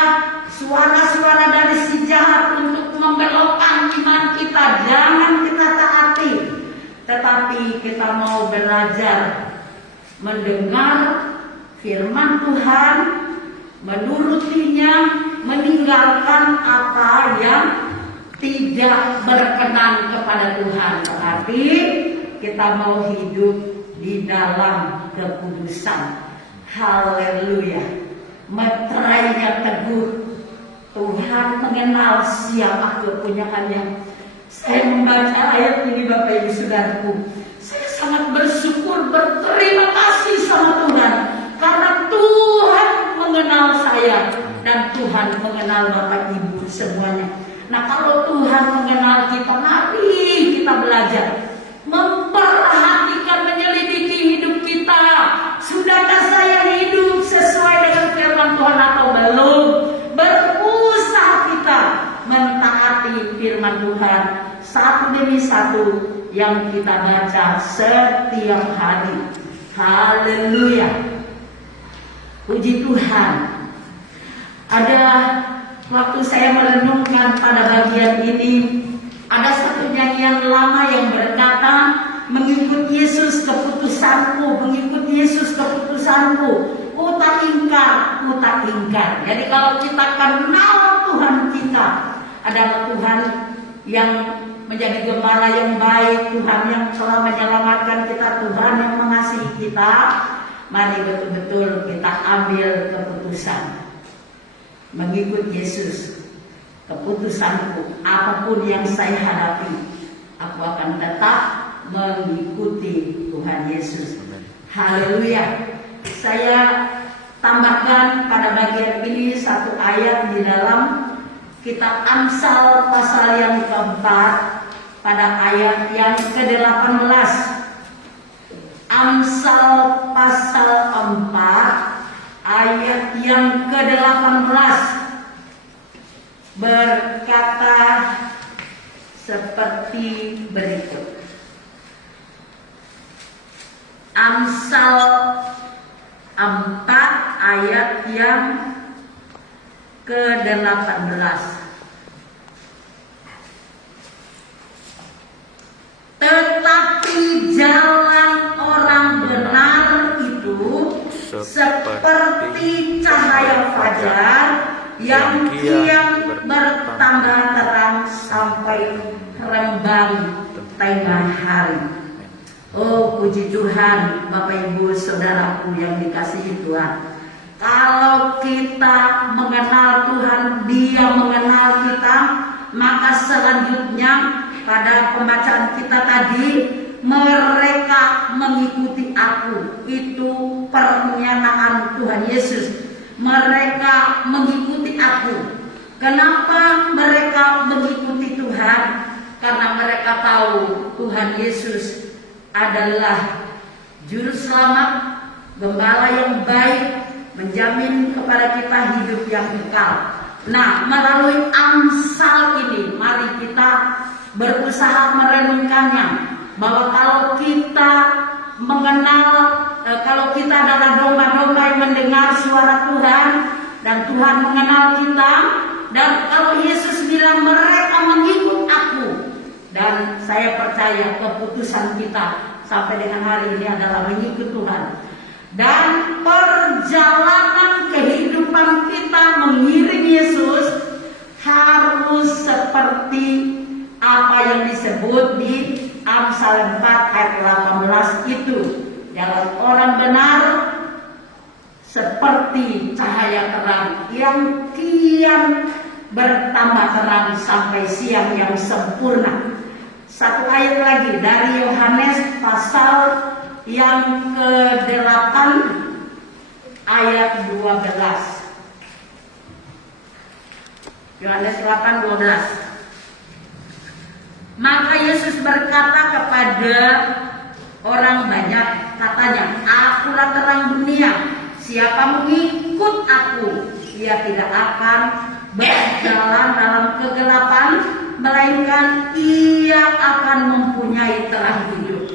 suara-suara dari si jahat untuk membelokkan iman kita, jangan kita taati. Tetapi kita mau belajar mendengar firman Tuhan, menurutinya, meninggalkan apa yang tidak berkenan kepada Tuhan. Berarti kita mau hidup di dalam kekudusan. Haleluya. Meterainya teguh. Tuhan mengenal siapa kepunyaannya. Saya membaca ayat ini Bapak Ibu Saudaraku, saya sangat bersyukur, berterima kasih sama Tuhan. Karena Tuhan mengenal saya dan Tuhan mengenal Bapak Ibu semuanya. Nah, kalau Tuhan mengenal kita, mari kita belajar memperhatikan, menyelidiki hidup kita. Sudahkah saya hidup sesuai dengan firman Tuhan atau belum? Berusaha kita mentaati firman Tuhan satu demi satu yang kita baca setiap hari. Haleluya. Puji Tuhan. Ada waktu saya merenungkan pada bagian ini, ada satu nyanyian lama yang berkata, mengikut Yesus keputusanku, mengikut Yesus keputusanku, ku tak ingkar, ku tak ingkar. Jadi kalau kita kenal Tuhan kita adalah Tuhan yang menjadi gembala yang baik, Tuhan yang telah menyelamatkan kita, Tuhan yang mengasihi kita, mari betul-betul kita ambil keputusan. Mengikut Yesus, keputusanku, apapun yang saya hadapi, aku akan tetap mengikuti Tuhan Yesus. Haleluya. Saya tambahkan pada bagian ini satu ayat di dalam kitab Amsal pasal yang keempat, pada ayat yang ke-18. Amsal pasal 4 ayat yang ke-18 berkata seperti berikut. Amsal 4 ayat yang ke-18. Tetapi jalan orang benar itu seperti cahaya fajar yang kian bertambah terang sampai rembang tengah hari. Oh, puji Tuhan, Bapak Ibu Saudaraku yang dikasihi Tuhan. Kalau kita mengenal Tuhan, Dia mengenal kita, maka selanjutnya pada pembacaan kita tadi, mereka mengikuti aku. Itu pernyataan Tuhan Yesus. Mereka mengikuti aku. Kenapa mereka mengikuti Tuhan? Karena mereka tahu Tuhan Yesus adalah juru selamat, gembala yang baik, menjamin kepada kita hidup yang kekal. Nah, melalui Amsal ini, mari kita berusaha merenungkannya, bahwa kalau kita mengenal, kalau kita adalah domba-domba yang mendengar suara Tuhan, dan Tuhan mengenal kita, dan kalau Yesus bilang percaya keputusan kita sampai dengan hari ini adalah mengikut Tuhan. Dan perjalanan kehidupan kita mengiring Yesus harus seperti apa yang disebut di Amsal 4 ayat 18 itu. Jalan orang benar seperti cahaya terang yang kian bertambah terang sampai siang yang sempurna. Satu ayat lagi dari Yohanes pasal yang ke-8 ayat 12. Yohanes 8:12. Maka Yesus berkata kepada orang banyak, katanya, "Akulah terang dunia. Siapa mengikut aku, ia tidak akan berjalan dalam kegelapan, melainkan ia akan mempunyai terang hidup."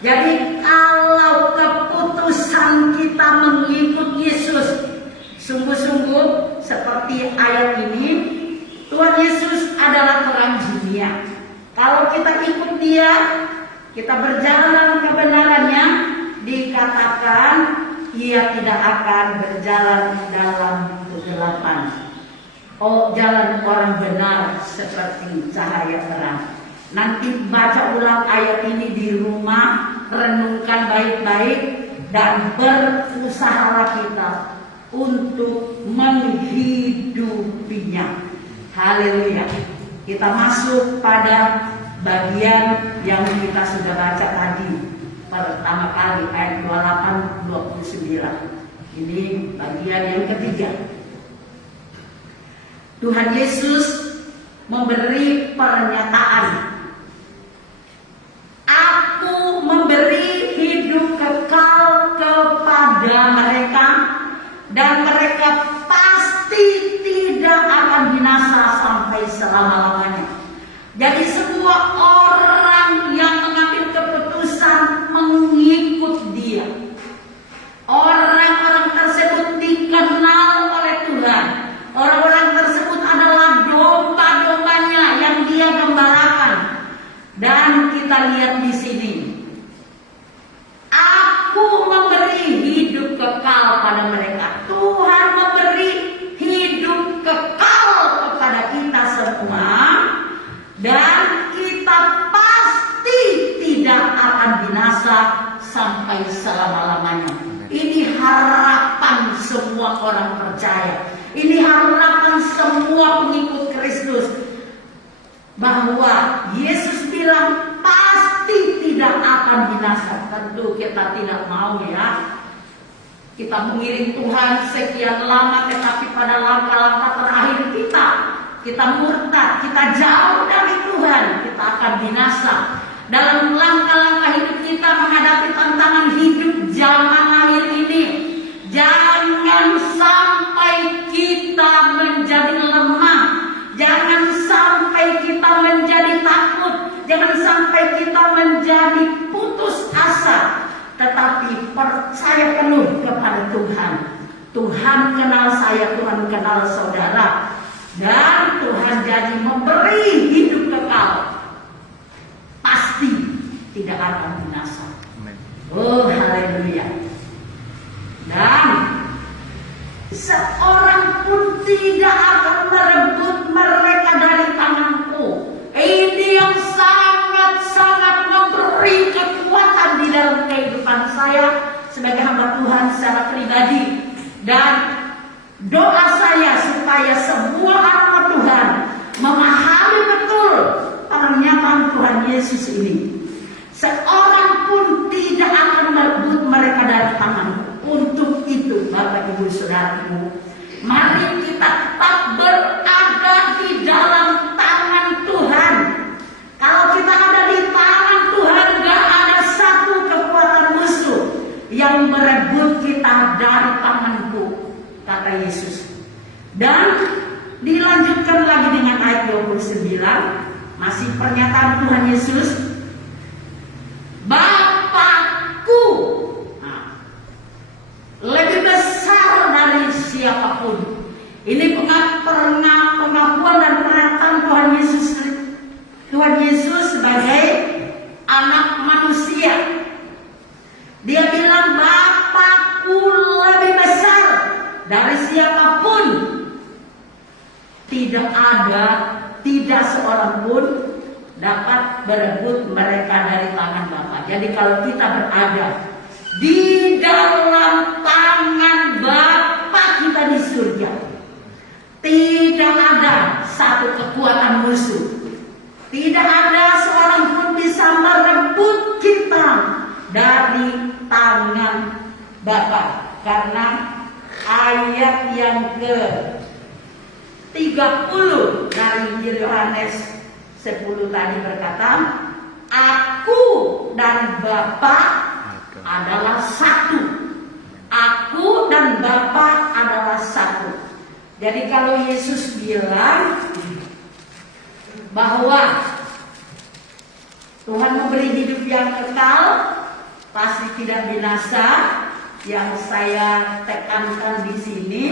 Jadi kalau keputusan kita mengikut Yesus sungguh-sungguh seperti ayat ini, Tuhan Yesus adalah terang dunia. Kalau kita ikut Dia, kita berjalan dalam kebenarannya, dikatakan ia tidak akan berjalan dalam kegelapan. Oh, jalan orang benar seperti cahaya terang. Nanti baca ulang ayat ini di rumah, renungkan baik-baik, dan berusahalah kita untuk menghidupinya. Haleluya. Kita masuk pada bagian yang kita sudah baca tadi pertama kali, ayat 28-29. Ini bagian yang ketiga. Tuhan Yesus memberi pernyataan, "Aku memberi hidup kekal kepada mereka, dan mereka pasti tidak akan binasa sampai selama-lamanya." Jadi semua orang yang mengambil keputusan mengikut Dia, orang-orang tersebut dikenal oleh Tuhan. Orang-orang tersebut adalah domba-dombanya yang Dia gembalakan. Dan kita lihat di sini, "Aku memberi hidup kekal pada mereka." Tuhan memberi hidup kekal kepada kita semua, dan kita pasti tidak akan binasa sampai selama-lamanya. Ini harapan semua orang percaya. Ini harapan semua pengikut Kristus, bahwa Yesus bilang pasti tidak akan binasa. Tentu kita tidak mau, ya. Kita mengiring Tuhan sekian lama, tetapi pada langkah-langkah terakhir kita murtad, kita jauh dari Tuhan, kita akan binasa. Dalam langkah-langkah hidup kita menghadapi tantangan hidup zaman akhir ini, jangan sampai kita menjadi lemah, jangan sampai kita menjadi takut, jangan sampai kita menjadi putus asa, tetapi percaya penuh kepada Tuhan. Tuhan kenal saya, Tuhan kenal saudara, dan Tuhan jadi memberi hidup kekal, pasti tidak akan binasa. Oh, haleluya. Dan seorang pun tidak akan merebut mereka dari tanganku. Ini yang sangat-sangat memberi kekuatan di dalam kehidupan saya sebagai hamba Tuhan secara pribadi. Dan doa saya supaya semua hamba Tuhan memahami betul pernyataan Tuhan Yesus ini. Seorang pun tidak akan merebut mereka dari tanganku. Untuk itu, Bapak Ibu Saudaraku, mari kita tetap berada di dalam tangan Tuhan. Kalau kita ada di tangan Tuhan, gak ada satu kekuatan musuh yang merebut kita dari tanganku, kata Yesus. Dan dilanjutkan lagi dengan ayat 29, masih pernyataan Tuhan Yesus, "Bapakku lebih besar dari siapapun." Ini pengakuan dan pernyataan Tuhan Yesus sebagai dari siapapun. Tidak seorang pun dapat berebut mereka dari tangan Bapa. Jadi kalau kita berada di dalam tangan Bapa kita di surga, tidak ada satu kekuatan musuh, tidak ada seorang pun bisa merebut kita dari tangan Bapa. Karena ayat yang ke 30 dari Injil Yohanes 10 tadi berkata, Aku dan Bapa adalah satu. Aku dan Bapa adalah satu. Jadi kalau Yesus bilang bahwa Tuhan memberi hidup yang kekal, pasti tidak binasa, yang saya tekankan di sini,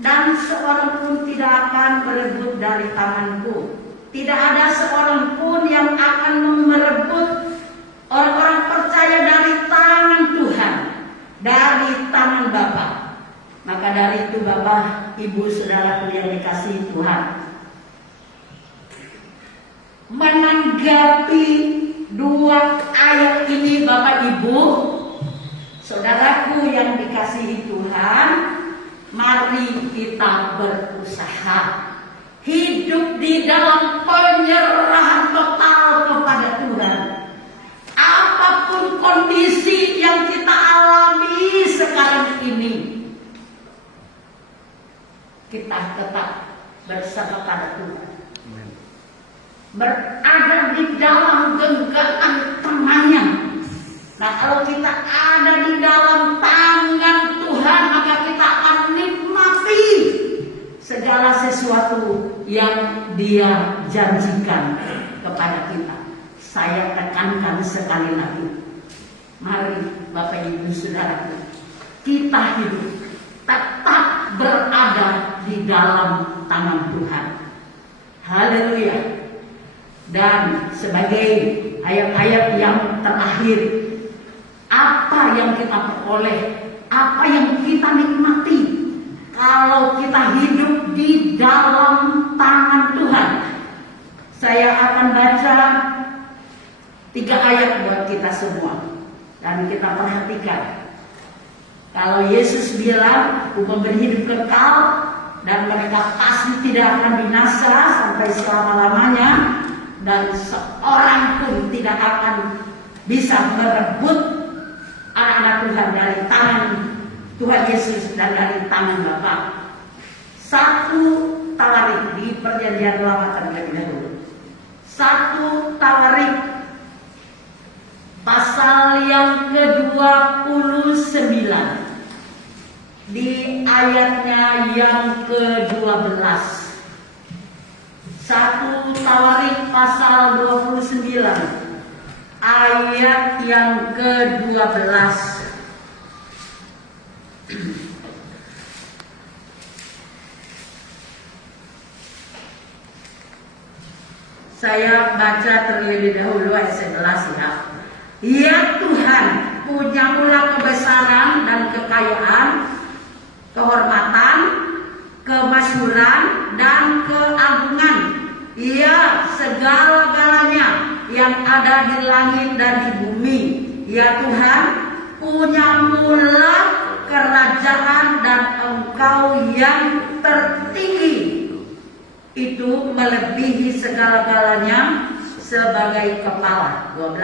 dan seorang pun tidak akan merebut dari tanganku. Tidak ada seorang pun yang akan merebut orang-orang percaya dari tangan Tuhan, dari tangan Bapa. Maka dari itu Bapak, Ibu, Saudaraku yang dikasihi Tuhan, menanggapi dua ayat ini Bapak Ibu, Saudaraku yang dikasihi Tuhan, mari kita berusaha hidup di dalam penyerahan total kepada Tuhan. Apapun kondisi yang kita alami sekarang ini, kita tetap bersama pada Tuhan. Berada di dalam genggaman tangannya. Nah, kalau kita ada di dalam tangan Tuhan, maka kita akan nikmati segala sesuatu yang Dia janjikan kepada kita. Saya tekankan sekali lagi, mari Bapak Ibu Saudara, kita hidup tetap berada di dalam tangan Tuhan. Haleluya. Dan sebagai ayat-ayat yang terakhir, apa yang kita peroleh, apa yang kita nikmati kalau kita hidup di dalam tangan Tuhan. Saya akan baca 3 ayat buat kita semua, dan kita perhatikan. Kalau Yesus bilang, Aku memberi hidup kekal, dan mereka pasti tidak akan binasa sampai selama-lamanya, dan seorang pun tidak akan bisa merebut anak-anak Tuhan dari tangan Tuhan Yesus dan dari tangan Bapa. 1 Tawarik di Perjanjian Lama terlebih dahulu. 1 Tawarik pasal yang ke-29 di ayatnya yang ke-12. 1 Tawarik pasal 29 ayat yang ke-12. Saya baca terlebih dahulu ayat 11 ya. Ya Tuhan, punyamulah kebesaran dan kekayaan, kehormatan, kemasyhuran dan keagungan. Ya segala-galanya yang ada di langit dan di bumi. Ya Tuhan, punyamulah kerajaan dan Engkau yang tertinggi. Itu melebihi segala-galanya sebagai kepala. 12.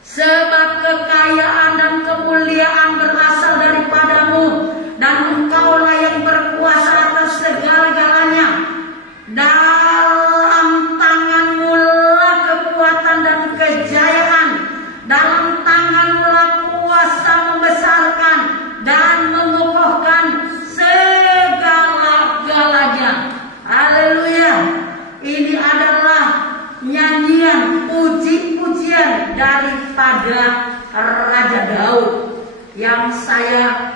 Sebab kekayaan dan kemuliaan berasal daripadamu, dan Engkaulah yang berkuasa atas segala-galanya. Dalam tanganmu lah kekuatan dan kejayaan, dalam tanganmu lah kuasa membesarkan dan mengukuhkan segala-galanya. Haleluya. Ini adalah nyanyian puji-pujian daripada Raja Daud yang saya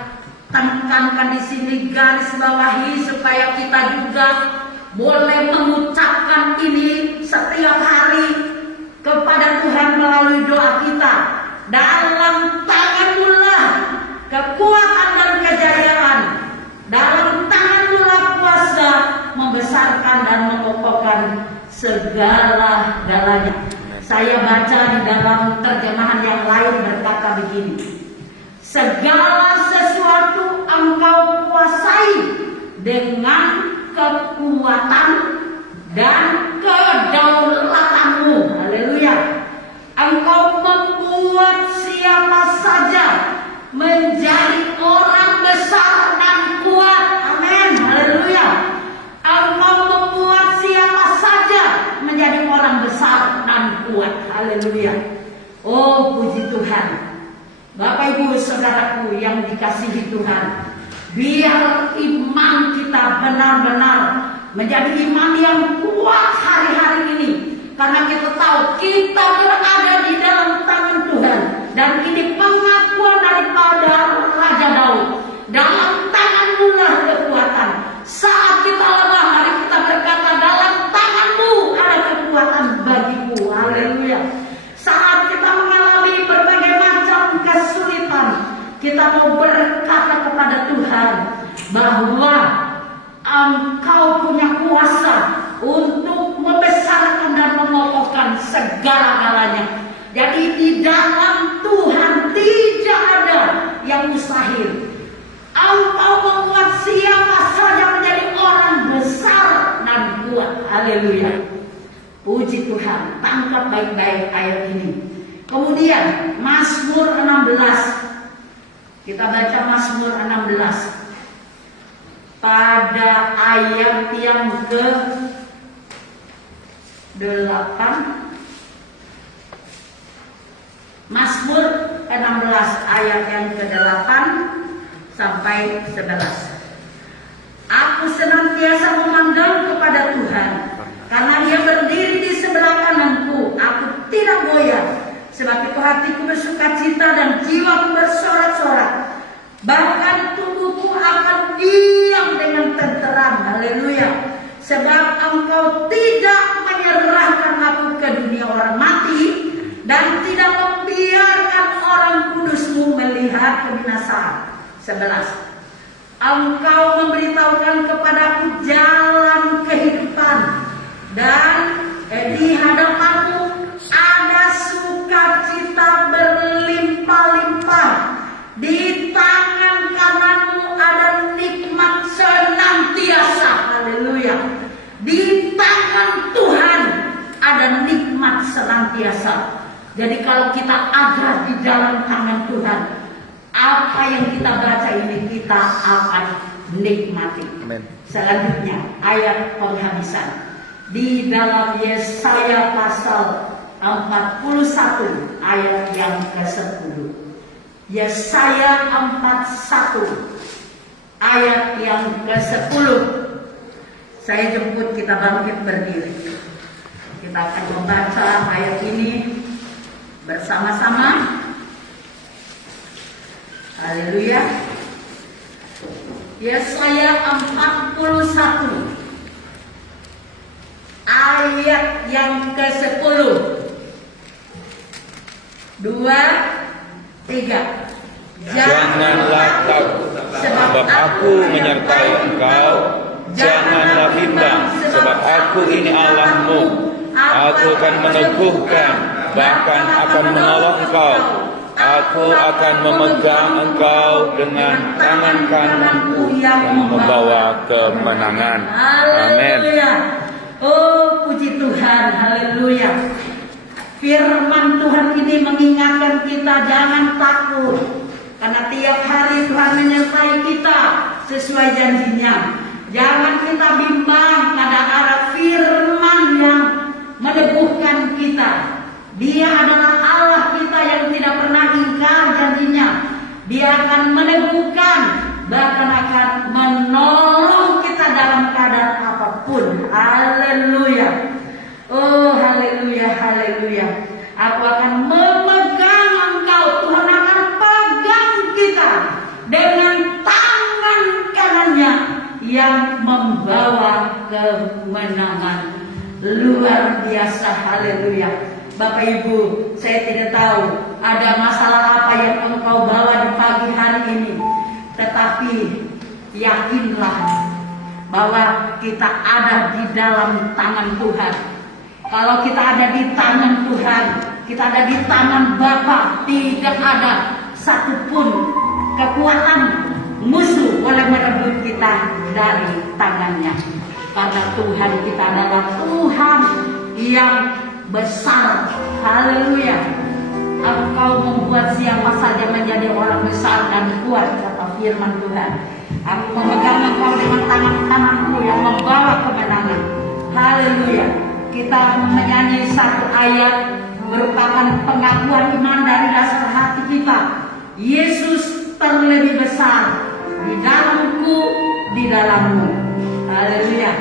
tekankan di sini, garis bawahi supaya kita juga boleh mengucapkan ini setiap hari kepada Tuhan melalui doa kita. Dalam tanganmu lah segala-galanya. Saya baca di dalam terjemahan yang lain berkata begini, segala sesuatu engkau kuasai dengan kekuatan dan kedaulatanmu. Haleluya. Engkau membuat siapa saja menjadi orang besar dan kuat. Amin. Haleluya. Engkau membuat siapa saja menjadi orang besar dan kuat. Haleluya. Oh, puji Tuhan. Bapak Ibu Saudaraku yang dikasihi Tuhan, biar iman kita benar-benar menjadi iman yang kuat hari-hari ini. Karena kita tahu kita berada di dalam tangan Tuhan. Dan ini pengakuan daripada Raja Daud. Dalam tanganmu lah kekuatan. Saat kita lemah, mari kita berkata, dalam tanganmu ada kekuatan bagiku. Haleluya. Saat kita mengalami berbagai macam kesulitan, kita mau berkata kepada Tuhan bahwa Engkau punya kuasa untuk membesarkan dan mengokohkan segala-galanya. Jadi di dalam Tuhan tidak ada yang mustahil. Engkau membuat siapa saja menjadi orang besar dan kuat. Haleluya. Puji Tuhan. Tangkap baik-baik ayat ini. Kemudian Mazmur 16. Kita baca Mazmur 16. Pada ayat yang ke-8, Mazmur 16 ayat yang ke-8 sampai 11. Aku senantiasa memandang kepada Tuhan, karena Dia berdiri di sebelah kananku. Aku tidak goyah, sebab itu hatiku bersukacita dan jiwaku bersorak-sorak. Bahkan tubuhku akan diam dengan tenteram. Haleluya. Sebab Engkau tidak menyerahkan aku ke dunia orang mati, dan tidak membiarkan orang kudus-Mu melihat kebinasaan. 11. Engkau memberitahukan kepadaku jalan kehidupan, dan di hadapan-Mu ada sukacita berlimpah-limpah. Di tangan kanan-Mu ada nikmat senantiasa. Haleluya. Di tangan Tuhan ada nikmat senantiasa. Jadi kalau kita ada di dalam tangan Tuhan, apa yang kita baca ini kita akan nikmati. Amen. Selanjutnya ayat penghabisan di dalam Yesaya pasal 41 ayat yang ke-10. Yesaya 41 ayat yang ke-10. Saya jemput kita bangkit berdiri. Kita akan membaca ayat ini bersama-sama. Haleluya. Yesaya 41 ayat yang ke-10. 2, 3. Janganlah takut, sebab aku menyertai engkau. Janganlah bimbang, sebab aku ini Allahmu. Aku akan meneguhkan, bahkan akan menolong engkau. Aku akan memegang engkau dengan tangan kananku yang membawa kemenangan. Amin. Oh, puji Tuhan. Haleluya. Firman Tuhan ini mengingatkan kita jangan takut, karena tiap hari Tuhan menyertai kita sesuai janjinya. Jangan kita bimbang pada arah firman yang meneguhkan kita. Dia adalah Allah kita yang tidak pernah ingkar janjinya. Dia akan meneguhkan, bahkan akan menolong kita dalam keadaan apapun. Haleluya. Oh, haleluya, haleluya. Aku akan memegang engkau. Tuhan akan pegang kita dengan tangan kanannya yang membawa kemenangan. Luar biasa, haleluya. Bapak Ibu, saya tidak tahu ada masalah apa yang engkau bawa di pagi hari ini, tetapi yakinlah bahwa kita ada di dalam tangan Tuhan. Kalau kita ada di tangan Tuhan, kita ada di tangan Bapa, tidak ada satupun kekuatan musuh boleh merebut kita dari tangannya. Karena Tuhan kita adalah Tuhan yang besar. Haleluya. Engkau membuat siapa saja menjadi orang besar dan kuat, kata firman Tuhan. Aku memegang engkau dengan tangan kananku yang membawa kemenangan. Haleluya. Kita menyanyi satu ayat merupakan pengakuan iman dari dasar hati kita. Yesus terlebih besar di dalamku, di dalammu. Haleluya.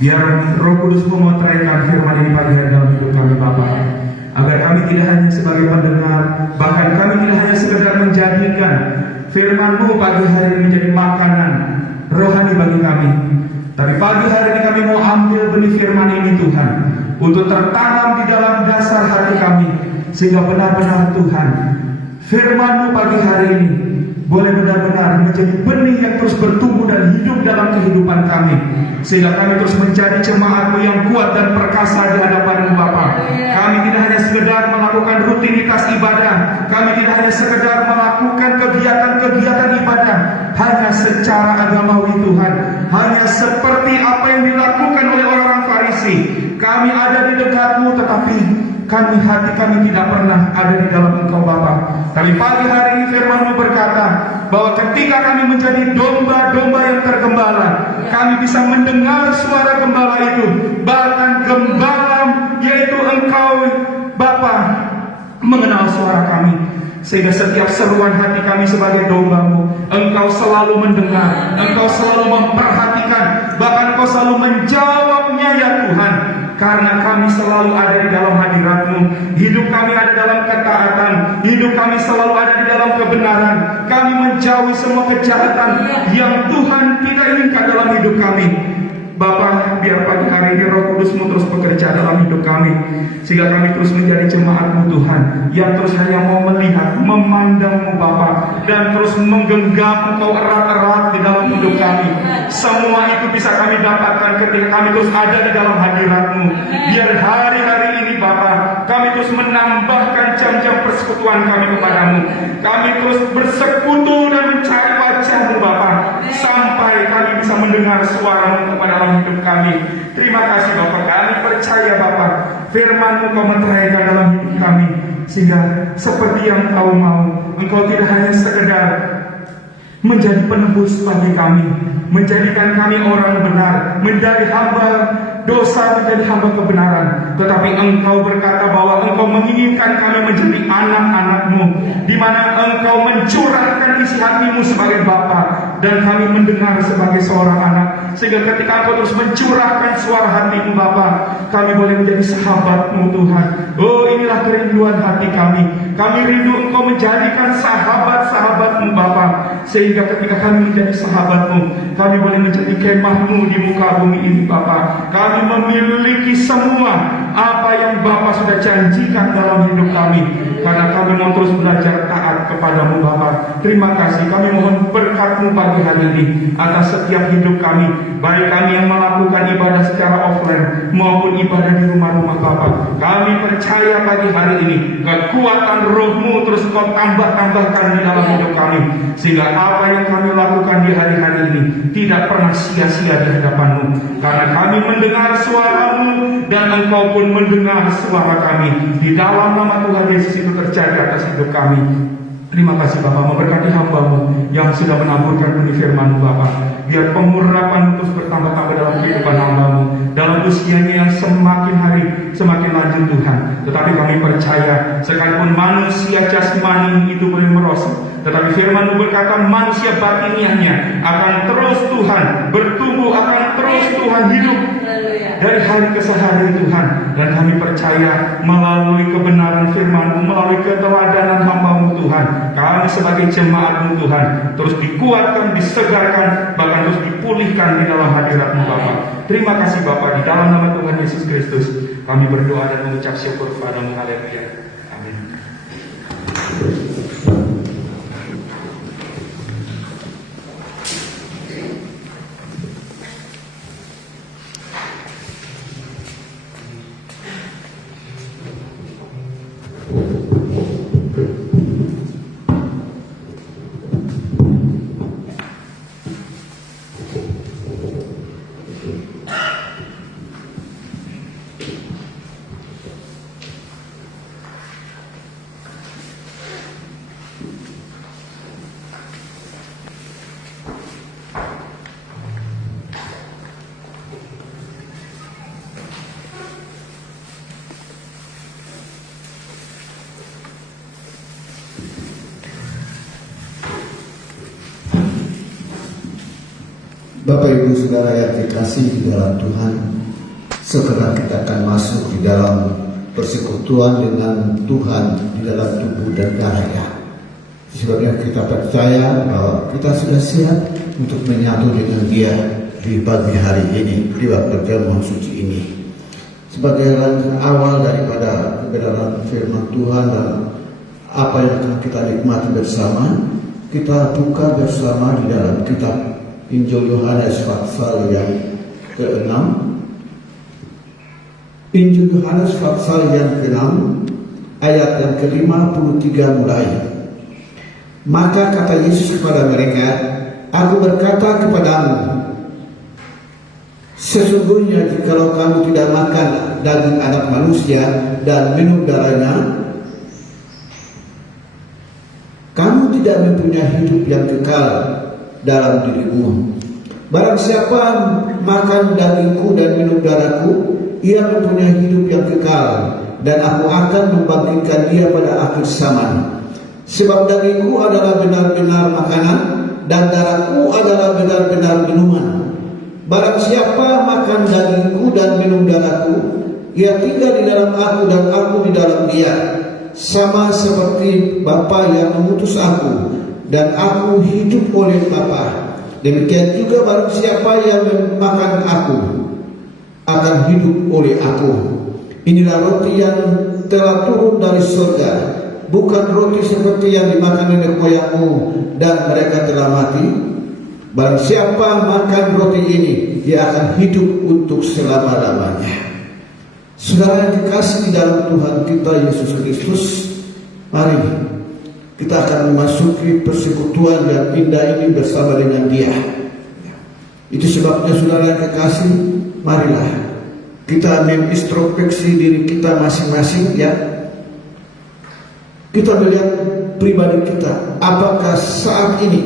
Biar Roh Kudus memotraikan firman ini pagi hari dalam hidup kami Bapa, agar kami tidak hanya sebagai pendengar, bahkan kami tidak hanya sekedar menjadikan firman-Mu pagi hari ini menjadi makanan rohani bagi kami, Tapi pagi hari ini kami mau ambil benih firman ini Tuhan, untuk tertanam di dalam dasar hati kami, sehingga benar-benar Tuhan, firman-Mu pagi hari ini boleh benar-benar menjadi benih yang terus bertumbuh dan hidup dalam kehidupan kami, sehingga kami terus menjadi jemaat-Mu yang kuat dan perkasa di hadapan-Mu Bapa. Kami tidak hanya sekedar melakukan rutinitas ibadah, kami tidak hanya sekedar melakukan kegiatan-kegiatan ibadah hanya secara agamawi Tuhan, hanya seperti apa yang dilakukan oleh orang-orang Farisi. Kami ada di dekat-Mu, tetapi hati kami tidak pernah ada di dalam Engkau Bapa. Tapi pagi hari ini firman-Mu berkata bahwa ketika kami menjadi domba-domba yang tergembala, kami bisa mendengar suara gembala itu, bahkan gembala yaitu Engkau Bapa mengenal suara kami. Sehingga setiap seruan hati kami sebagai domba-Mu, Engkau selalu mendengar, Engkau selalu memperhatikan, bahkan Engkau selalu menjawabnya ya Tuhan. Karena kami selalu ada di dalam hadirat-Mu, hidup kami ada dalam ketaatan, hidup kami selalu ada di dalam kebenaran. Kami menjauhi semua kejahatan yang Tuhan tidak inginkan dalam hidup kami. Bapa, biar pagi hari ini Roh Kudus-Mu terus bekerja dalam hidup kami, sehingga kami terus menjadi jemaat-Mu Tuhan, yang terus hanya mau melihat, memandang-Mu Bapa, dan terus menggenggam Engkau erat-erat di dalam hidup kami. Semua itu bisa kami dapatkan ketika kami terus ada di dalam hadirat-Mu. Biar hari-hari ini Bapa, kami terus menambahkan jam-jam persekutuan kami kepadamu. Kami terus bersekutu dan mencari wajah-Mu Bapa, sampai kami bisa mendengar suara-Mu kepada dalam hidup kami. Terima kasih Bapa, kami percaya Bapa, firman-Mu Kau meteraikan dalam hidup kami, sehingga seperti yang Kau mau, Engkau tidak hanya sekedar menjadi penebus bagi kami, menjadikan kami orang benar, menjadi hamba dosa, menjadi hamba kebenaran, tetapi Engkau berkata bahwa Engkau menginginkan kami menjadi anak-anak-Mu, di mana Engkau mencurahkan isi hati-Mu sebagai Bapa, dan kami mendengar sebagai seorang anak. Sehingga ketika Engkau terus mencurahkan suara hati-Mu Bapa, kami boleh menjadi sahabat-Mu Tuhan. Oh, inilah kerinduan hati kami. Kami rindu Engkau menjadikan sahabat-sahabat-Mu Bapa, sehingga ketika kami menjadi sahabat-Mu, kami boleh menjadi kemah-Mu di muka bumi ini Bapa. Kami memiliki semua apa yang Bapa sudah janjikan dalam hidup kami, karena kami mau terus belajar taat kepadamu Bapa. Terima kasih, kami mohon berkat-Mu pagi hari ini atas setiap hidup kami, baik kami yang melakukan ibadah secara offline maupun ibadah di rumah-rumah Bapa. Kami percaya pagi hari ini kekuatan Roh-Mu terus Kau tambah-tambahkan di dalam hidup kami, sehingga apa yang kami lakukan di hari-hari ini tidak pernah sia-sia di hadapan-Mu, karena kami mendengar suara-Mu dan Engkau pun mendengar suara kami. Di dalam nama Tuhan Yesus itu terjadi atas hidup kami. Terima kasih Bapa, memberkati hamba-Mu yang sudah menaburkan benih firman-Mu Bapa. Biar pengurapan terus bertambah-tambah dalam kehidupan hamba-Mu, dalam usianya yang semakin hari semakin lanjut Tuhan. Tetapi kami percaya, sekalipun manusia jasmani itu boleh merosot, tetapi firman-Mu berkata manusia batiniahnya akan terus Tuhan bertumbuh, akan terus Tuhan hidup dari hari ke hari Tuhan. Dan kami percaya melalui kebenaran firman-Mu, melalui keteladanan hamba-Mu Tuhan, kami sebagai jemaat-Mu Tuhan terus dikuatkan, disegarkan, bahkan terus dipulihkan di dalam hadirat-Mu Bapa. Terima kasih Bapa, di dalam nama Tuhan Yesus Kristus kami berdoa dan mengucap syukur kepada-Mu. Haleluya. Amin. Bapak Ibu Saudara yang dikasihi di dalam Tuhan, sekarang kita akan masuk di dalam persekutuan dengan Tuhan di dalam tubuh dan darahnya. Sebabnya kita percaya bahwa kita sudah siap untuk menyatu dengan Dia di pagi hari ini, di waktu perjamuan suci ini, sebagai langkah awal daripada kebenaran firman Tuhan dan apa yang akan kita nikmati bersama, kita buka bersama di dalam kitab Injil Yohanes pasal yang ke-6. Injil Yohanes pasal yang ke-6 ayat yang ke-53 mulai. Maka kata Yesus kepada mereka, Aku berkata kepadamu, sesungguhnya jikalau kamu tidak makan daging anak manusia dan minum darahnya, kamu tidak mempunyai hidup yang kekal dalam dirimu. Barang siapa makan dagingku dan minum darahku, ia mempunyai hidup yang kekal, dan aku akan membangkitkan dia pada akhir zaman. Sebab dagingku adalah benar-benar makanan, dan darahku adalah benar-benar minuman. Barang siapa makan dagingku dan minum darahku, ia tinggal di dalam aku dan aku di dalam dia, sama seperti Bapa yang mengutus aku, dan aku hidup oleh Bapa. Demikian juga barang siapa yang makan aku akan hidup oleh aku. Inilah roti yang telah turun dari surga, bukan roti seperti yang dimakan nenek moyangmu dan mereka telah mati. Barang siapa makan roti ini, dia akan hidup untuk selama-lamanya. Saudara yang dikasih di dalam Tuhan kita Yesus Kristus, mari kita akan memasuki persekutuan yang indah ini bersama dengan Dia. Itu sebabnya saudara yang kekasih, marilah kita mengintrospeksi diri kita masing-masing, ya. Kita melihat pribadi kita, apakah saat ini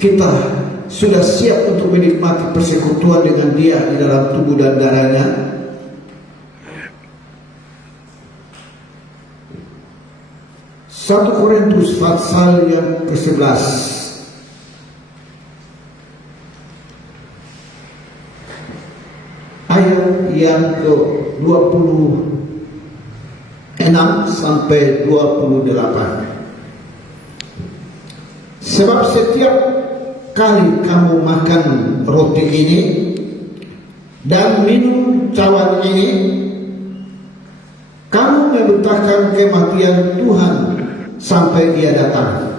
kita sudah siap untuk menikmati persekutuan dengan Dia di dalam tubuh dan darahnya. 1 Korintus pasal yang ke-11 ayat yang ke-26 sampai 28. Sebab setiap kali kamu makan roti ini dan minum cawan ini, kamu memberitakan kematian Tuhan sampai Dia datang.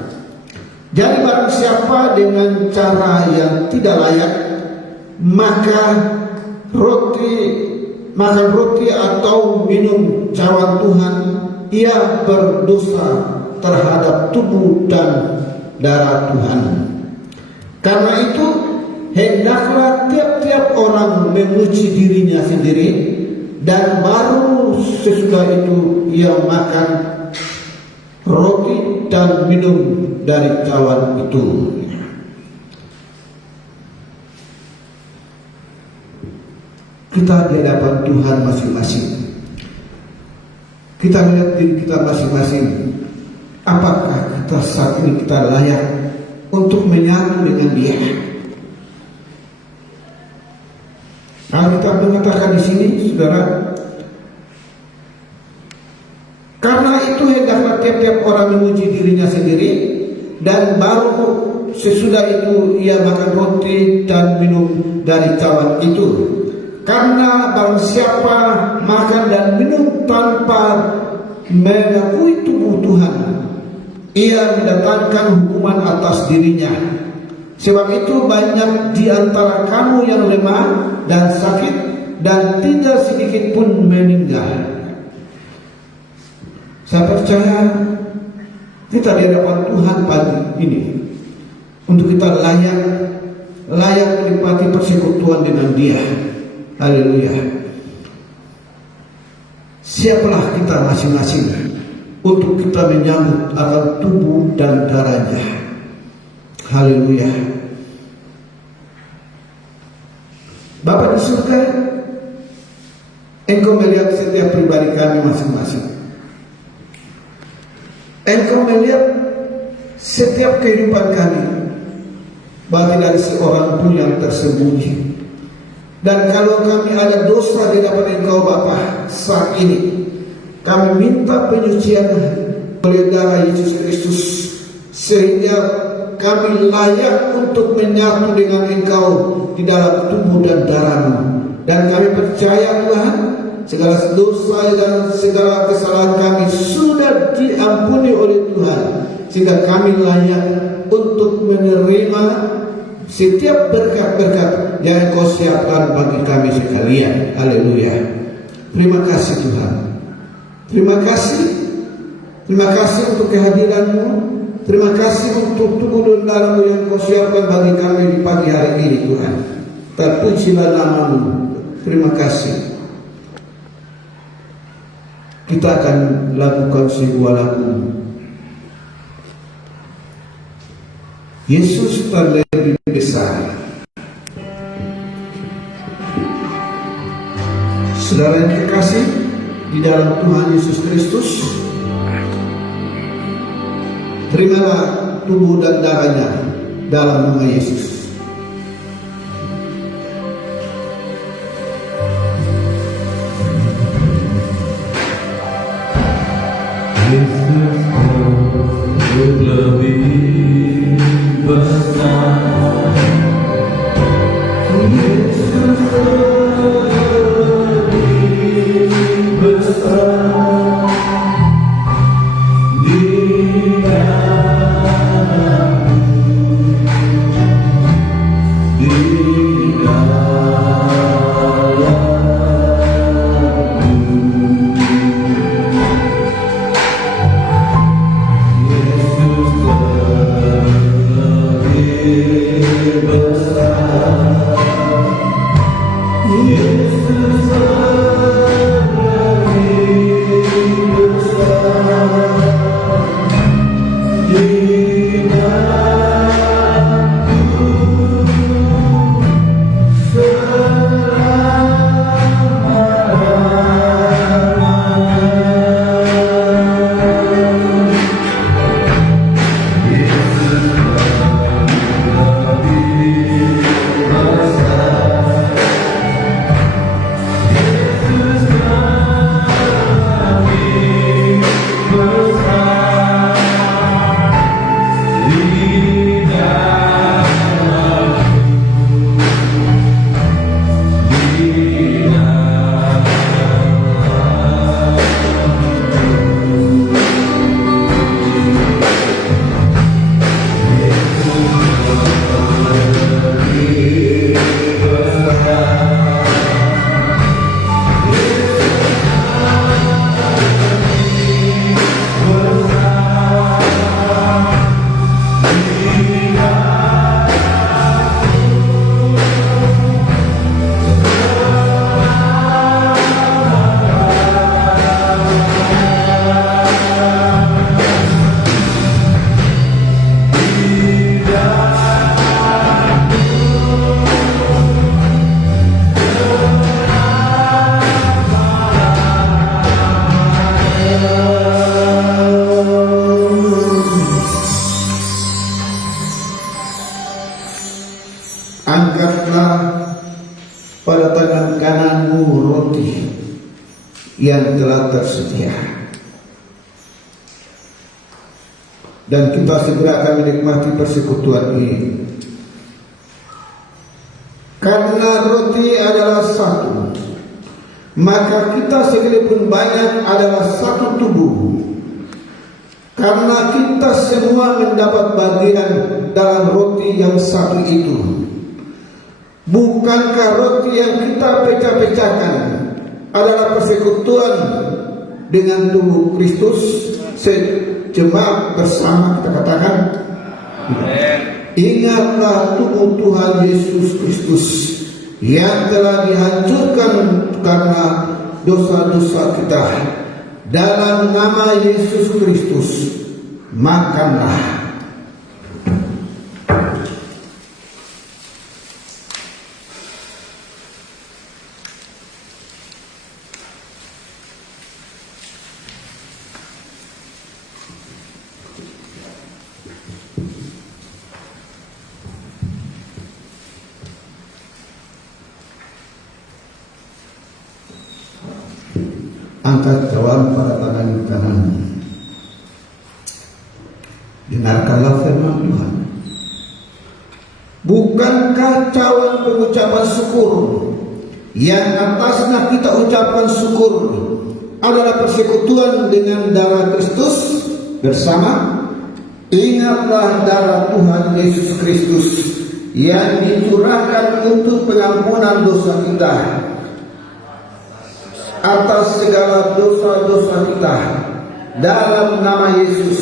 Jadi barang siapa dengan cara yang tidak layak makan roti atau minum cawan Tuhan, ia berdosa terhadap tubuh dan darah Tuhan. Karena itu hendaklah tiap-tiap orang menguji dirinya sendiri, dan baru sesudah itu ia makan roti dan minum dari cawan itu. Kita di hadapan Tuhan masing-masing. Kita melihat diri kita masing-masing. Apakah kita saat ini kita layak untuk menyatu dengan Dia? Kita mengatakan di sini, saudara, karena itu hendaklah tiap-tiap orang menguji dirinya sendiri, dan baru sesudah itu ia makan roti dan minum dari cawan itu. Karena barang siapa makan dan minum tanpa mengakui tubuh Tuhan, ia mendatangkan hukuman atas dirinya. Sebab itu banyak di antara kamu yang lemah dan sakit, dan tidak sedikit pun meninggal. Saya percaya kita di hadapan Tuhan pagi ini untuk kita layak menikmati persekutuan dengan Dia. Haleluya. Siaplah kita masing-masing untuk kita menyambut akan tubuh dan darahnya. Haleluya. Bapa di surga, Engkau melihat setiap pribadi kami masing-masing. Engkau melihat setiap kehidupan kami, bahkan dari seorang pun yang tersembunyi. Dan kalau kami ada dosa di hadapan Engkau Bapa saat ini, kami minta penyucian oleh darah Yesus Kristus, sehingga kami layak untuk menyatu dengan Engkau di dalam tubuh dan darah-Mu. Dan kami percaya Tuhan, segala dosa dan segala kesalahan kami sudah diampuni oleh Tuhan, sehingga kami layak untuk menerima setiap berkat-berkat yang Engkau siapkan bagi kami sekalian. Haleluya. Terima kasih Tuhan. Terima kasih. Terima kasih untuk kehadiran-Mu. Terima kasih untuk tubuh dan darah-Mu yang Kau siapkan bagi kami di pagi hari ini Tuhan. Terpujilah nama-Mu. Terima kasih. Kita akan lakukan sebuah lagu. Yesus terlebih besar. Saudara yang kekasih di dalam Tuhan Yesus Kristus, terimalah tubuh dan darahnya dalam nama Yesus. Yesus lebih besar. Yesus lebih besar. Di Angkatlah pada tangan kananmu roti yang telah tersedia, dan kita segera akan menikmati persekutuan ini. Karena roti adalah satu, maka kita sekalipun banyak adalah satu tubuh. Karena kita semua mendapat bagian dalam roti yang satu itu. Bukankah roti yang kita pecah-pecahkan adalah persekutuan dengan tubuh Kristus? Sejemaat bersama kita katakan, ingatlah tubuh Tuhan Yesus Kristus yang telah dihancurkan karena dosa-dosa kita. Dalam nama Yesus Kristus, makanlah. Angkat cawan pada tangan kanan. Dengarkanlah firman Tuhan. Bukankah cawan pengucapan syukur yang atasnya kita ucapkan syukur adalah persekutuan dengan darah Kristus bersama? Ingatlah darah Tuhan Yesus Kristus yang dicurahkan untuk pengampunan dosa kita atas segala dosa-dosa kita. Dalam nama Yesus,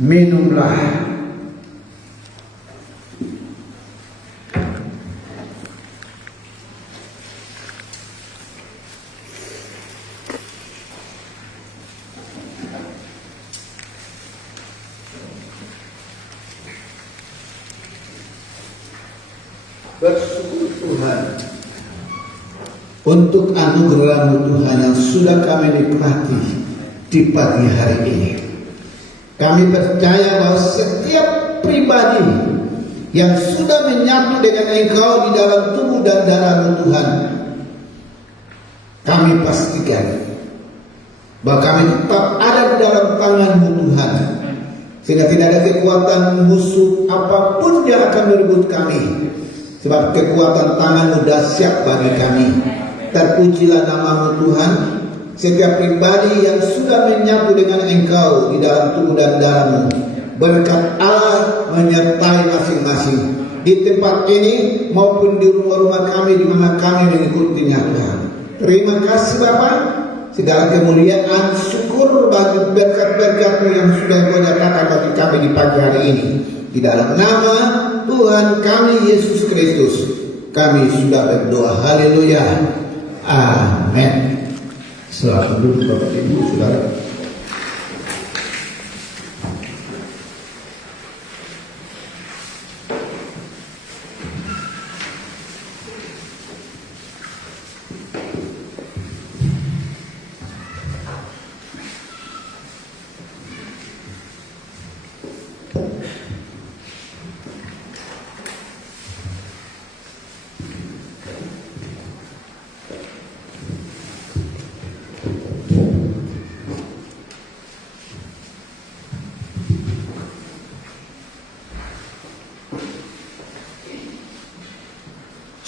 minumlah. Bersyukur Tuhan untuk anugerah-Mu Tuhan yang sudah kami nikmati di pagi hari ini. Kami percaya bahwa setiap pribadi yang sudah menyatu dengan Engkau di dalam tubuh dan darah-Mu Tuhan, kami pastikan bahwa kami tetap ada di dalam tangan-Mu Tuhan, sehingga tidak ada kekuatan musuh apapun yang akan merebut kami. Sebab kekuatan tangan-Mu dahsyat bagi kami. Terpujilah nama-Mu Tuhan. Setiap pribadi yang sudah menyatu dengan Engkau di dalam tubuh dan darah-Mu, berkat Allah menyertai masing-masing di tempat ini maupun di rumah-rumah kami di mana kami mengikutinya Tuhan. Terima kasih Bapa. Segala kemuliaan syukur bagi berkat-berkat-Mu yang sudah Engkau nyatakan bagi kami di pagi hari ini. Di dalam nama Tuhan kami Yesus Kristus, kami sudah berdoa. Haleluya. Amin. Selamat duduk Bapak Ibu Saudara.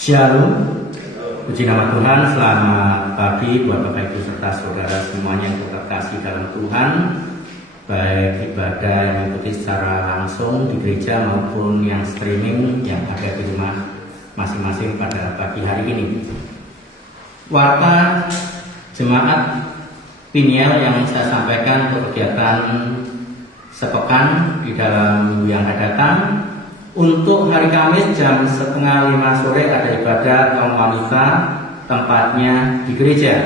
Shalom, puji nama Tuhan. Selamat pagi buat Bapak Ibu serta saudara semuanya yang terkasih dalam Tuhan, baik ibadah yang mengikuti secara langsung di gereja maupun yang streaming yang ada di rumah masing-masing pada pagi hari ini. Warta jemaat Piniel yang saya sampaikan untuk kegiatan sepekan di dalam minggu yang akan datang. Untuk hari Kamis jam 4:30 sore ada ibadah kaum wanita, tempatnya di gereja.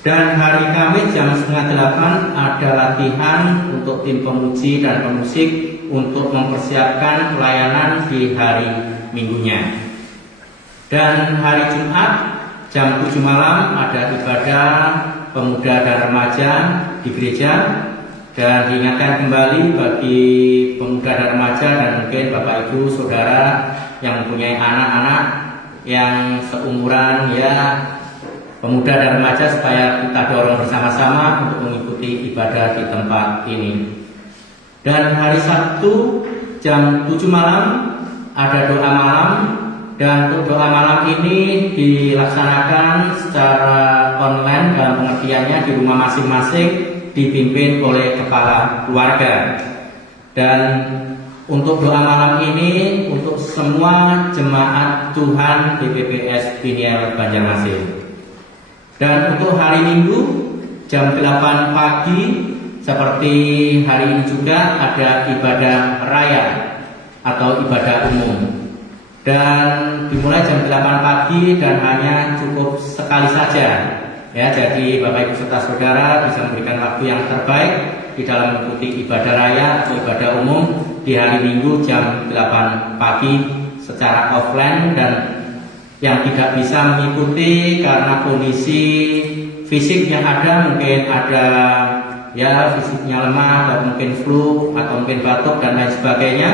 Dan hari Kamis jam 7:30 ada latihan untuk tim pemuji dan pemusik untuk mempersiapkan pelayanan di hari Minggunya. Dan hari Jumat jam 7 malam ada ibadah pemuda dan remaja di gereja. Dan diingatkan kembali bagi pemuda dan remaja dan mungkin Bapak Ibu Saudara yang mempunyai anak-anak yang seumuran ya pemuda dan remaja, supaya kita dorong bersama-sama untuk mengikuti ibadah di tempat ini. Dan hari Sabtu jam 7 malam ada doa malam, dan untuk doa malam ini dilaksanakan secara online dalam pengertiannya di rumah masing-masing, dipimpin oleh kepala keluarga. Dan untuk doa malam ini untuk semua jemaat Tuhan BPPS Piniel Banjarmasin. Dan untuk hari Minggu jam 8 pagi seperti hari ini juga ada ibadah raya atau ibadah umum. Dan dimulai jam 8 pagi dan hanya cukup sekali saja. Ya, jadi Bapak Ibu serta saudara bisa memberikan waktu yang terbaik di dalam mengikuti ibadah raya atau ibadah umum di hari Minggu jam 8 pagi secara offline. Dan yang tidak bisa mengikuti karena kondisi fisik yang ada, mungkin ada ya fisiknya lemah atau mungkin flu atau mungkin batuk dan lain sebagainya,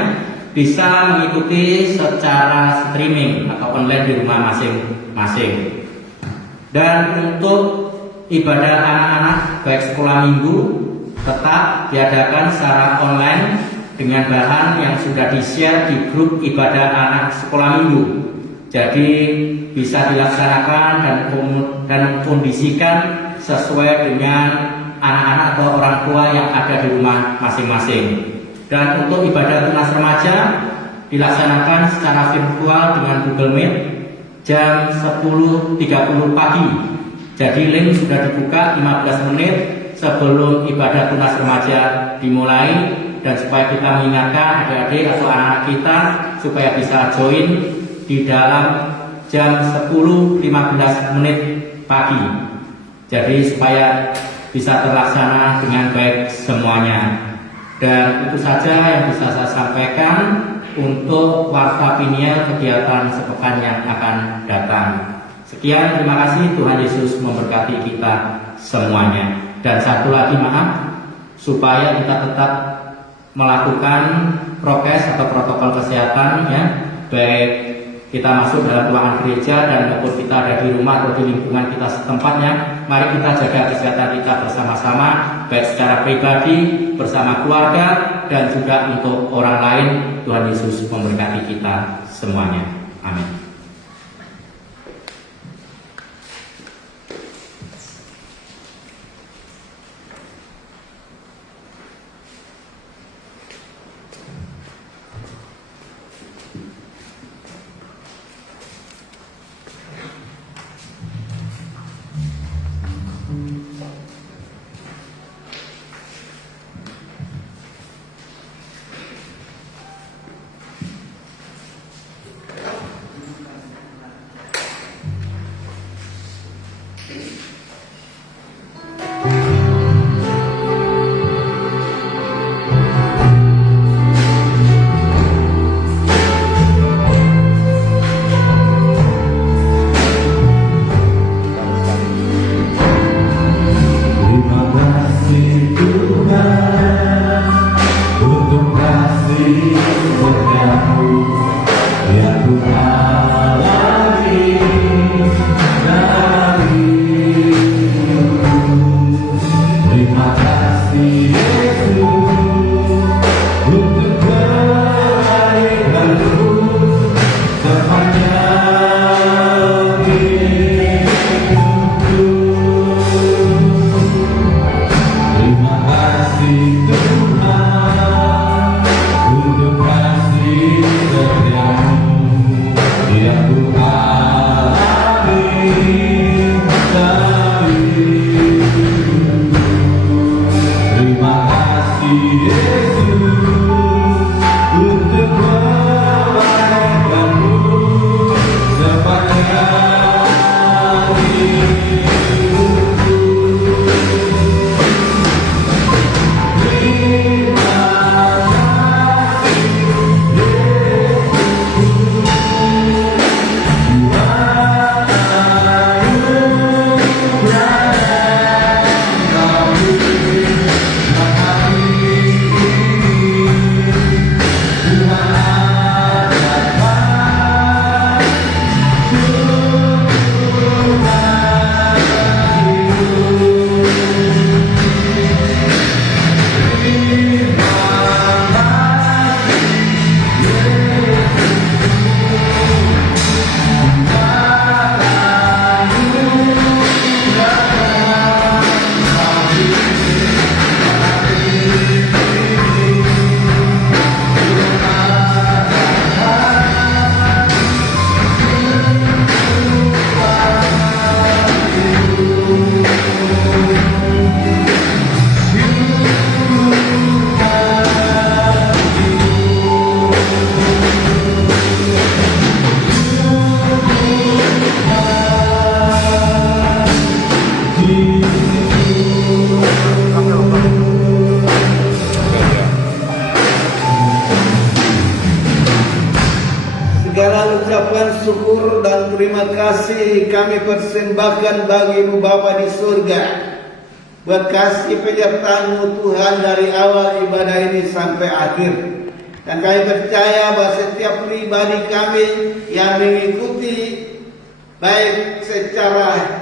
bisa mengikuti secara streaming atau online di rumah masing-masing. Dan untuk ibadah anak-anak baik sekolah minggu tetap diadakan secara online dengan bahan yang sudah di-share di grup ibadah anak sekolah minggu. Jadi bisa dilaksanakan dan kondisikan sesuai dengan anak-anak atau orang tua yang ada di rumah masing-masing. Dan untuk ibadah tunas remaja dilaksanakan secara virtual dengan Google Meet jam 10.30 pagi. Jadi link sudah dibuka 15 menit sebelum ibadah tunas remaja dimulai, dan supaya kita mengingatkan adik-adik atau anak-anak kita supaya bisa join di dalam jam 10.15 menit pagi. Jadi supaya bisa terlaksana dengan baik semuanya. Dan itu saja yang bisa saya sampaikan untuk Warta Piniel kegiatan sepekan yang akan datang. Sekian, terima kasih. Tuhan Yesus memberkati kita semuanya. Dan satu lagi maaf, supaya kita tetap melakukan prokes atau protokol kesehatan, ya, baik kita masuk dalam ruangan gereja dan maupun kita ada di rumah atau di lingkungan kita setempatnya. Mari kita jaga kesehatan kita bersama-sama, baik secara pribadi, bersama keluarga, dan juga untuk orang lain. Tuhan Yesus memberkati kita semuanya. Amin. syukur dan terima kasih kami persembahkan bagimu Bapa di surga, buat kasih penyertaan-Mu Tuhan dari awal ibadah ini sampai akhir. Dan kami percaya bahwa setiap pribadi kami yang mengikuti baik secara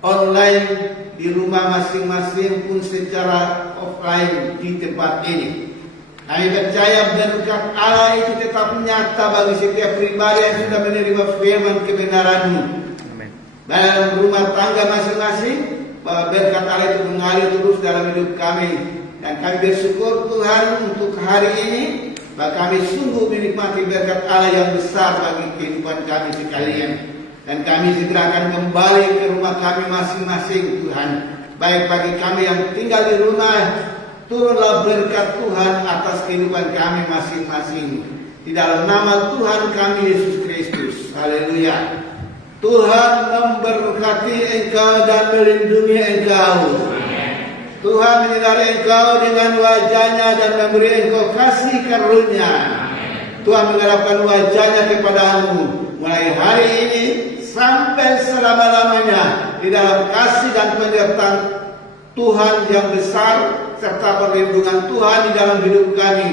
online di rumah masing-masing pun secara offline di tempat ini, Kami percaya berkat Allah itu tetap nyata bagi setiap pribadi yang sudah menerima firman kebenaran-Mu. Dalam rumah tangga masing-masing, bahwa berkat Allah itu mengalir terus dalam hidup kami. Dan kami bersyukur Tuhan untuk hari ini, bahwa kami sungguh menikmati berkat Allah yang besar bagi kehidupan kami sekalian. Dan kami segera akan kembali ke rumah kami masing-masing Tuhan. Baik bagi kami yang tinggal di rumah, turunlah berkat Tuhan atas kehidupan kami masing-masing. Di dalam nama Tuhan kami Yesus Kristus. Haleluya. Tuhan memberkati engkau dan melindungi engkau. Tuhan menyinari engkau dengan wajahnya dan memberi engkau kasih karunia. Tuhan mengharapkan wajahnya kepadamu mulai hari ini sampai selama-lamanya di dalam kasih dan penyertaan Tuhan yang besar serta perlindungan Tuhan di dalam hidup kami.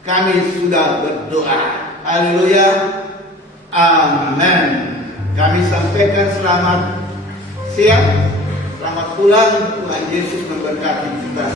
Kami sudah berdoa. Haleluya. Amin. Kami sampaikan selamat siang, selamat pulang. Tuhan Yesus memberkati kita.